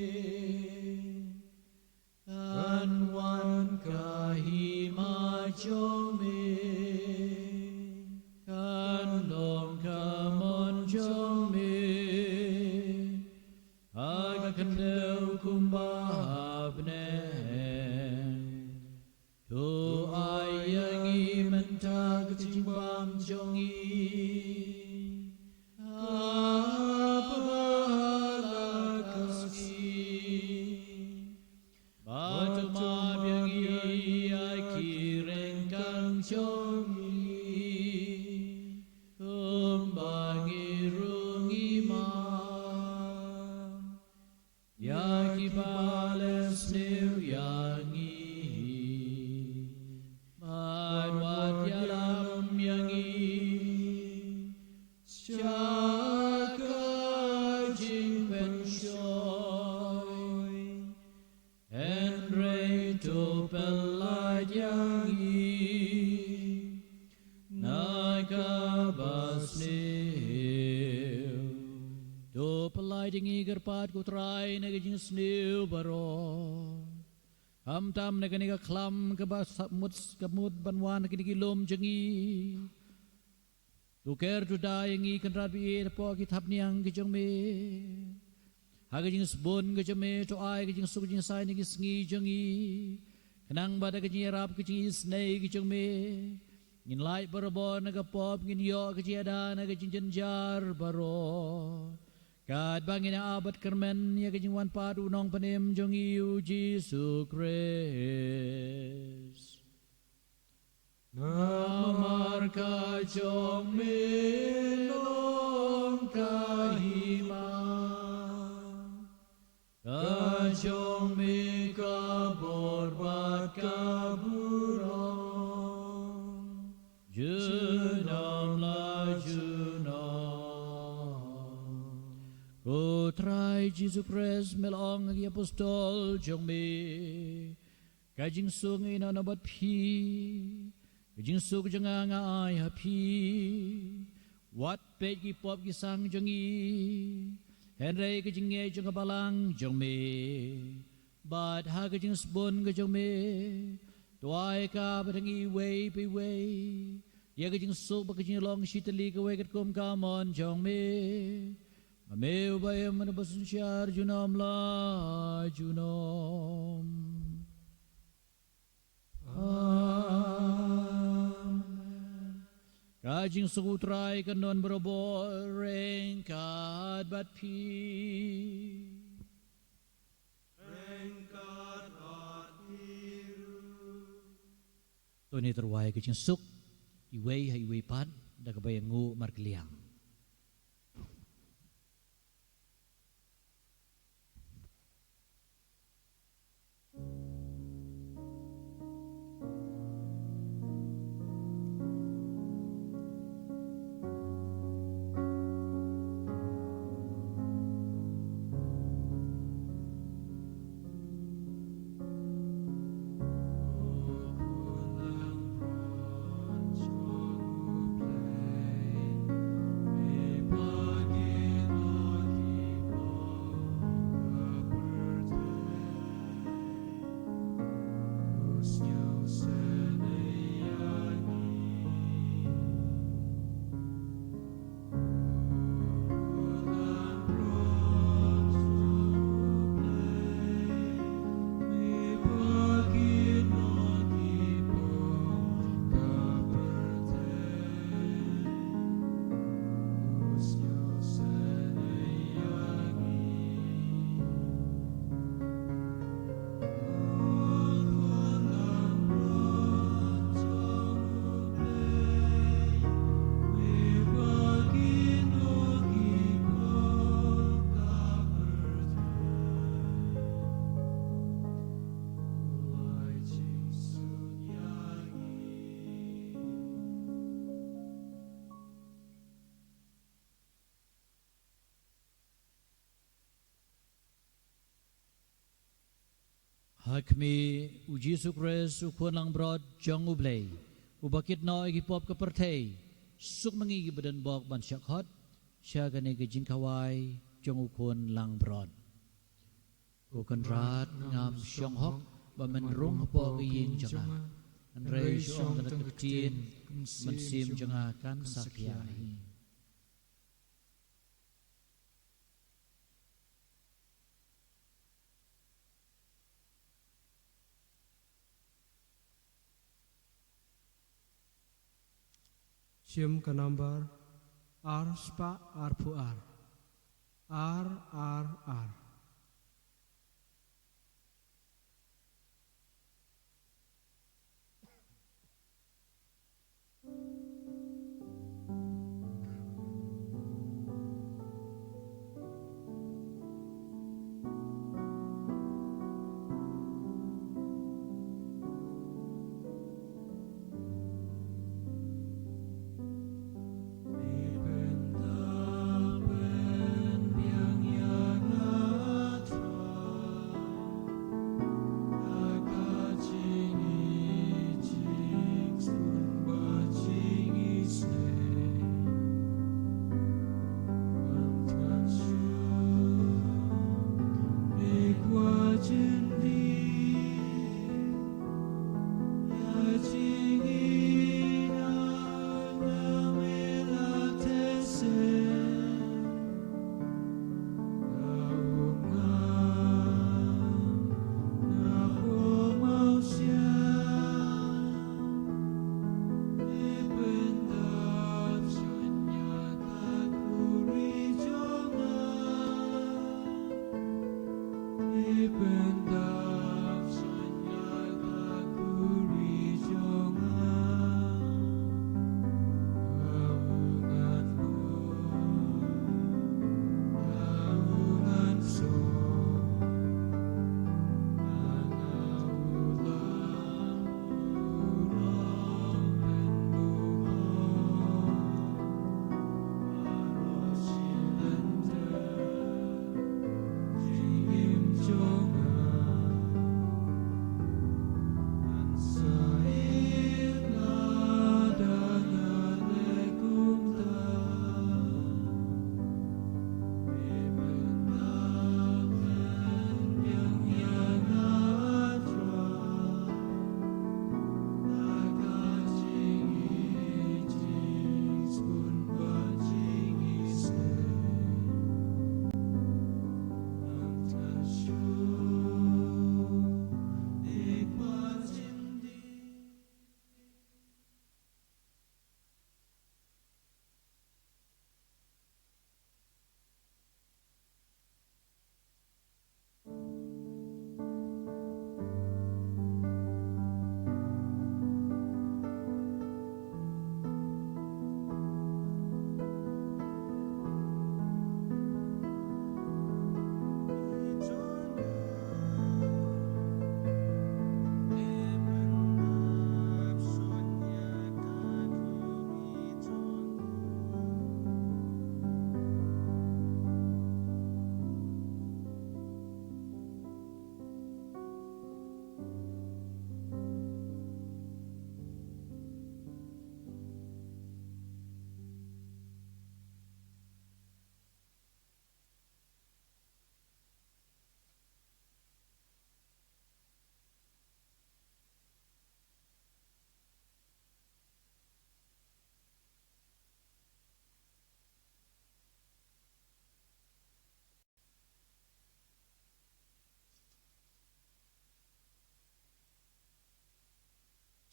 mat ko try na gajing snew baro tam na kani ka klam ka ba kamut banwan kini kilom jangi tu care to die ngi kan rabi po ki thap niang ki jong me ha gajing sbon ka jame to ai gajing su gajing sai ni ki sngi jangi kanang ba da gajing rap ki jing snei ki jong me ngin lai barabo na ka pop ngin yo ka jiada na gajing janjar baro Kad bangin abat kermen ya kajing wan padu nong panem jong iu Jesu Christ. Namar ka jong minong kahima, ka jong mi kaborbat kaburong, junam la junam. O try Jesus Christ melong agi apostol jong me kajing sung ina nabat pi kajing sung jong nga ai ha pi wat pe gi pop gi sang jong i henry kajing nge jong balang jong me but ha kajing spon ga jong me tuai ka badang i way pi way ya kajing sung ba kajing long shitali ka way kat kom kamon jong me Ameu bayam manabasun syar junam la junam. Amen. Kajing sukutray kanon berobor rengkat bat pi. Rengkat bat piru. Tuni terway kajing suk iway ha iway pan da kabayang ngu markliang. Hakmi u Jesu Christ u kuan lang brod jong u blay u bakit no igi pop ka pertay suk mangi badan bok ban syakhot sya gane ge jing kawai jong u kuan lang brod u kan rat ngam syong hok ba men rung po ge yin janga an rei syong da ketin men sim janga kan sakyai Sium ka number R spa R pu R R R R Biang yang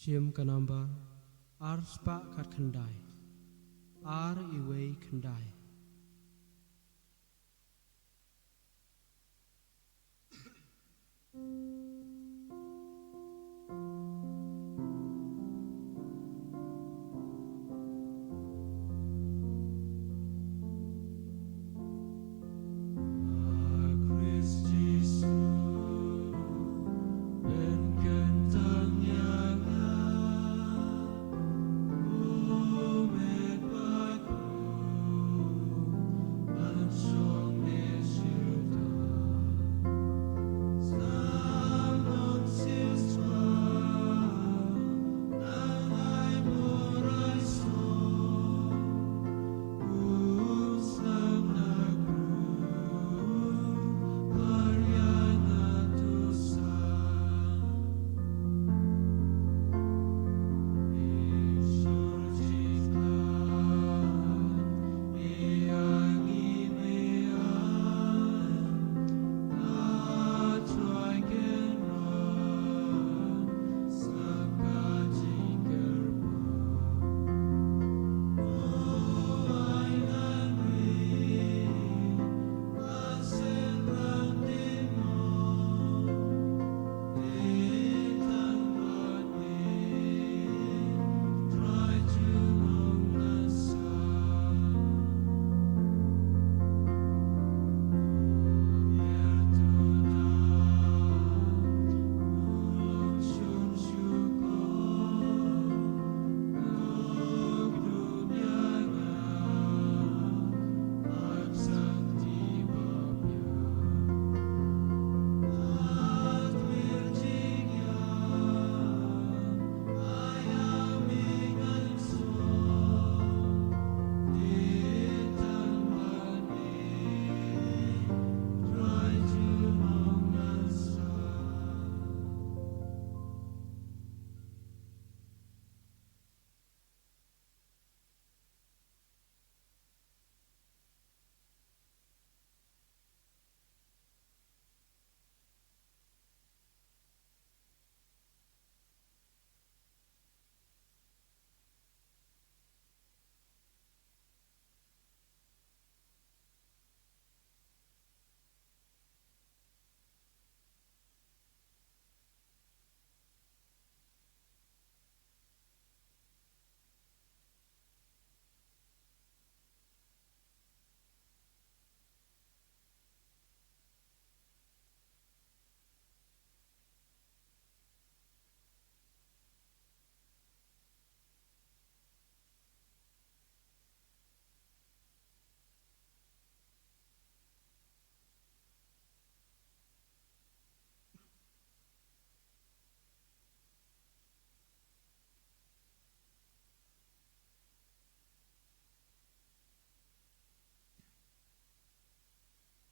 Cium kanamba ar spa kat kendai ar iwei kendai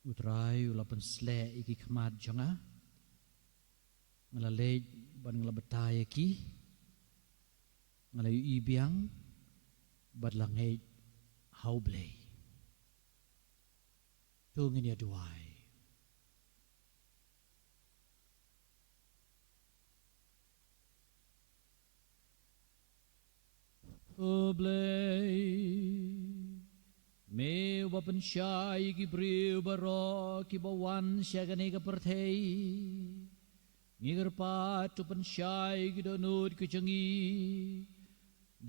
Utrai ulapan sle iki khmat jonga ngalalej ban ngalabatay ki ngalayu ibiang badlangej haublay tungin ya duai Oblay me wapan syai ki briu baro ki bawan syagani ka perthei ngigar pat tupan syai ki donut ke cengi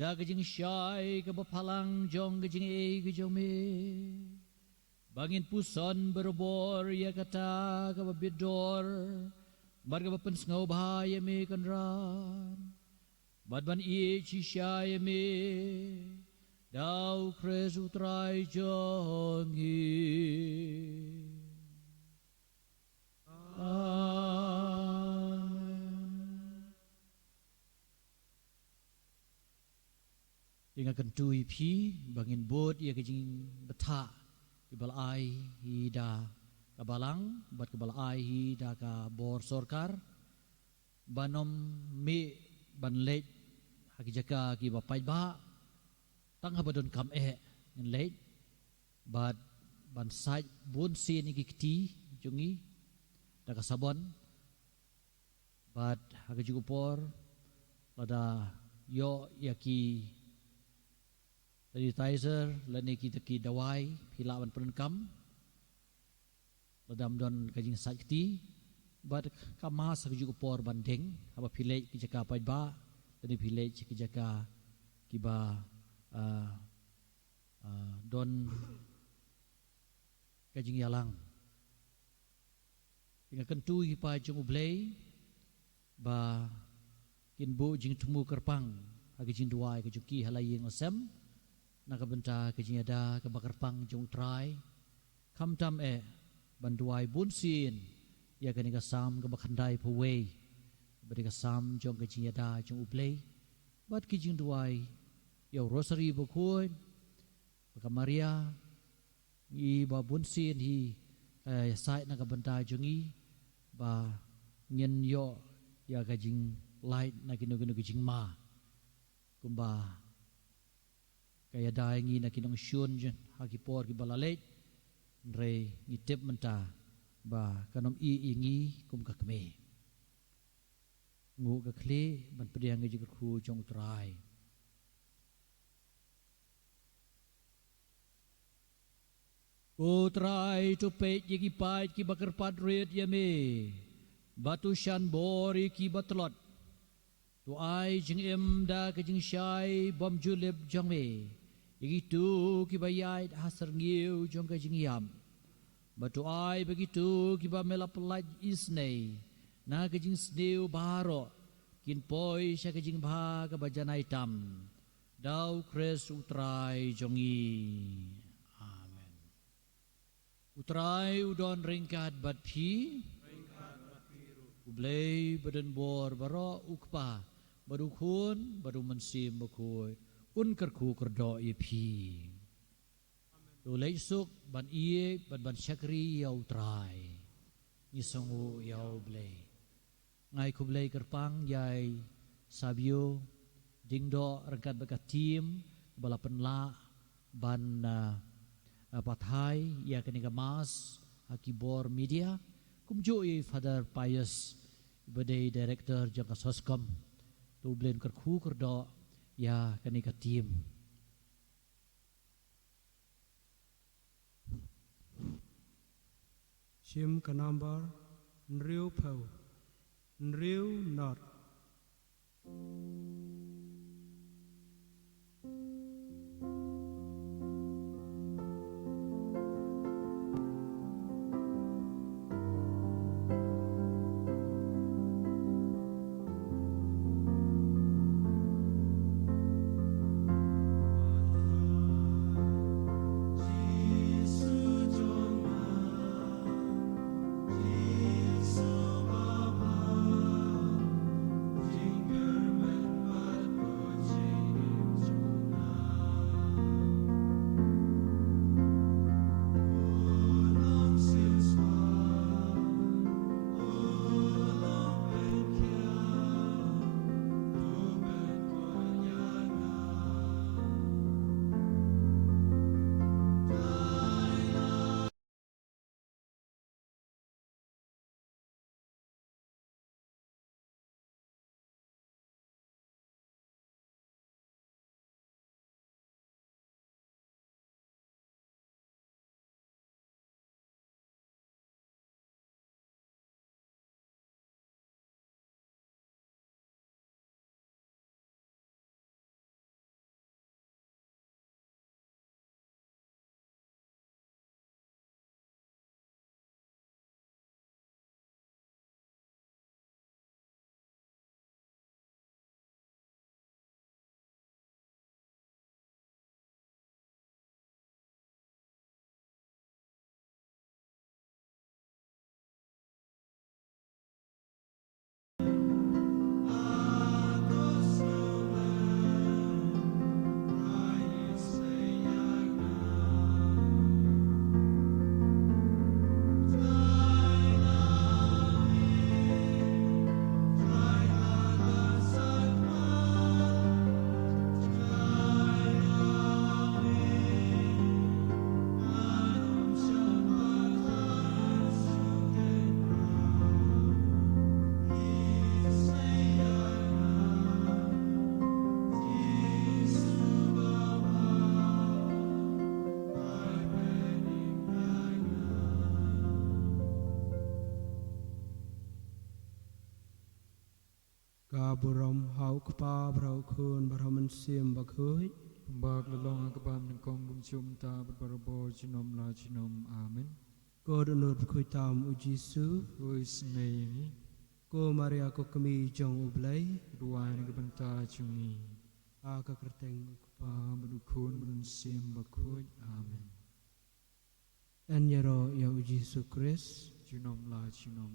da ke jeng syai ke bapalang jong ke jeng ke jong me bangin puson berbor ya kata ke babidor bar ke bapan sngau bahaya me kanran badban ie chi syai me Dau kres utrai jongi Amen Inga kentui pi bangin bot ia kejing beta ibal ai hida kabalang bat kabal ai hida ka bor sorkar banom me ban lej haki jaka ki bapai ba tang habadon kam in late but ban side bun si ni kiti jungi daga sabon but haga jugupor lada yo yaki sanitizer lani kita ki dawai hilawan perenkam ladam don kajing sakti bad kamas juga por banding apa pilih kijaka pajba lani pilih kijaka kiba don kajing yalang tinggal kentu hipa jung ublay ba kinbu jing tumu kerpang agi jing duai ke juki halaying osem nakabenta ke jing ada ke bakerpang jung utrai kamtam banduai bunsin ya kani kasam ke bakhandai paway beri kasam jong ke jing ada jung ublay bat ke jing duai yo rosary bukun baka Maria i ba bunsin hi sai nakabenta jungi ba nyen yo ya kajing light na kinu kajing ma kumba kaya daingi na kinong syun jen hakipor ki balalet re ngitip menta ba kanom ingi kum kakme ngu kakle ban pediang ngi ku jong trai try to pay yagi pait ki bakar padret yame batu shan bori ki batlot tu ai jing em da ke jing shai bom julep jong me yagi tu ki bayai hasar ngiu jong ke jing yam batu ai begitu ki ba melap laj isnei na ke jing sneu baro kin poi sha ke jing bha ke bajanai tam dau kres utrai jongi utrai udon ringkat bat phi ublay badan bor baro ukpa baru khun baru mensim bakoi kerku kerdo phi tu leisuk ban ie ban syakri ya utrai nisongu ya ublay ngai kublay kerpang yai sabio dingdo rengkat bekat tim balapan la ban pathai ya kenika mas akibor media kumjoi Father Pius badai director jangka soskom tu blen kerku kerdo ya kenika tim Sim kanambar nriu pau nriu not hau kapa brau kun barau mensim bakhui Pembak lelong akabam ng kong gumsum ta berbarabo jinom la jinom amen. God unur bakhui tam u Jisu Uis neini ko Maria ko kami jong ublay duai ng kabanta jungi. a ka kerteng Pa bedukun berunsim bakuj amen. en yaro ya u Jisu Kris Jinom la jinom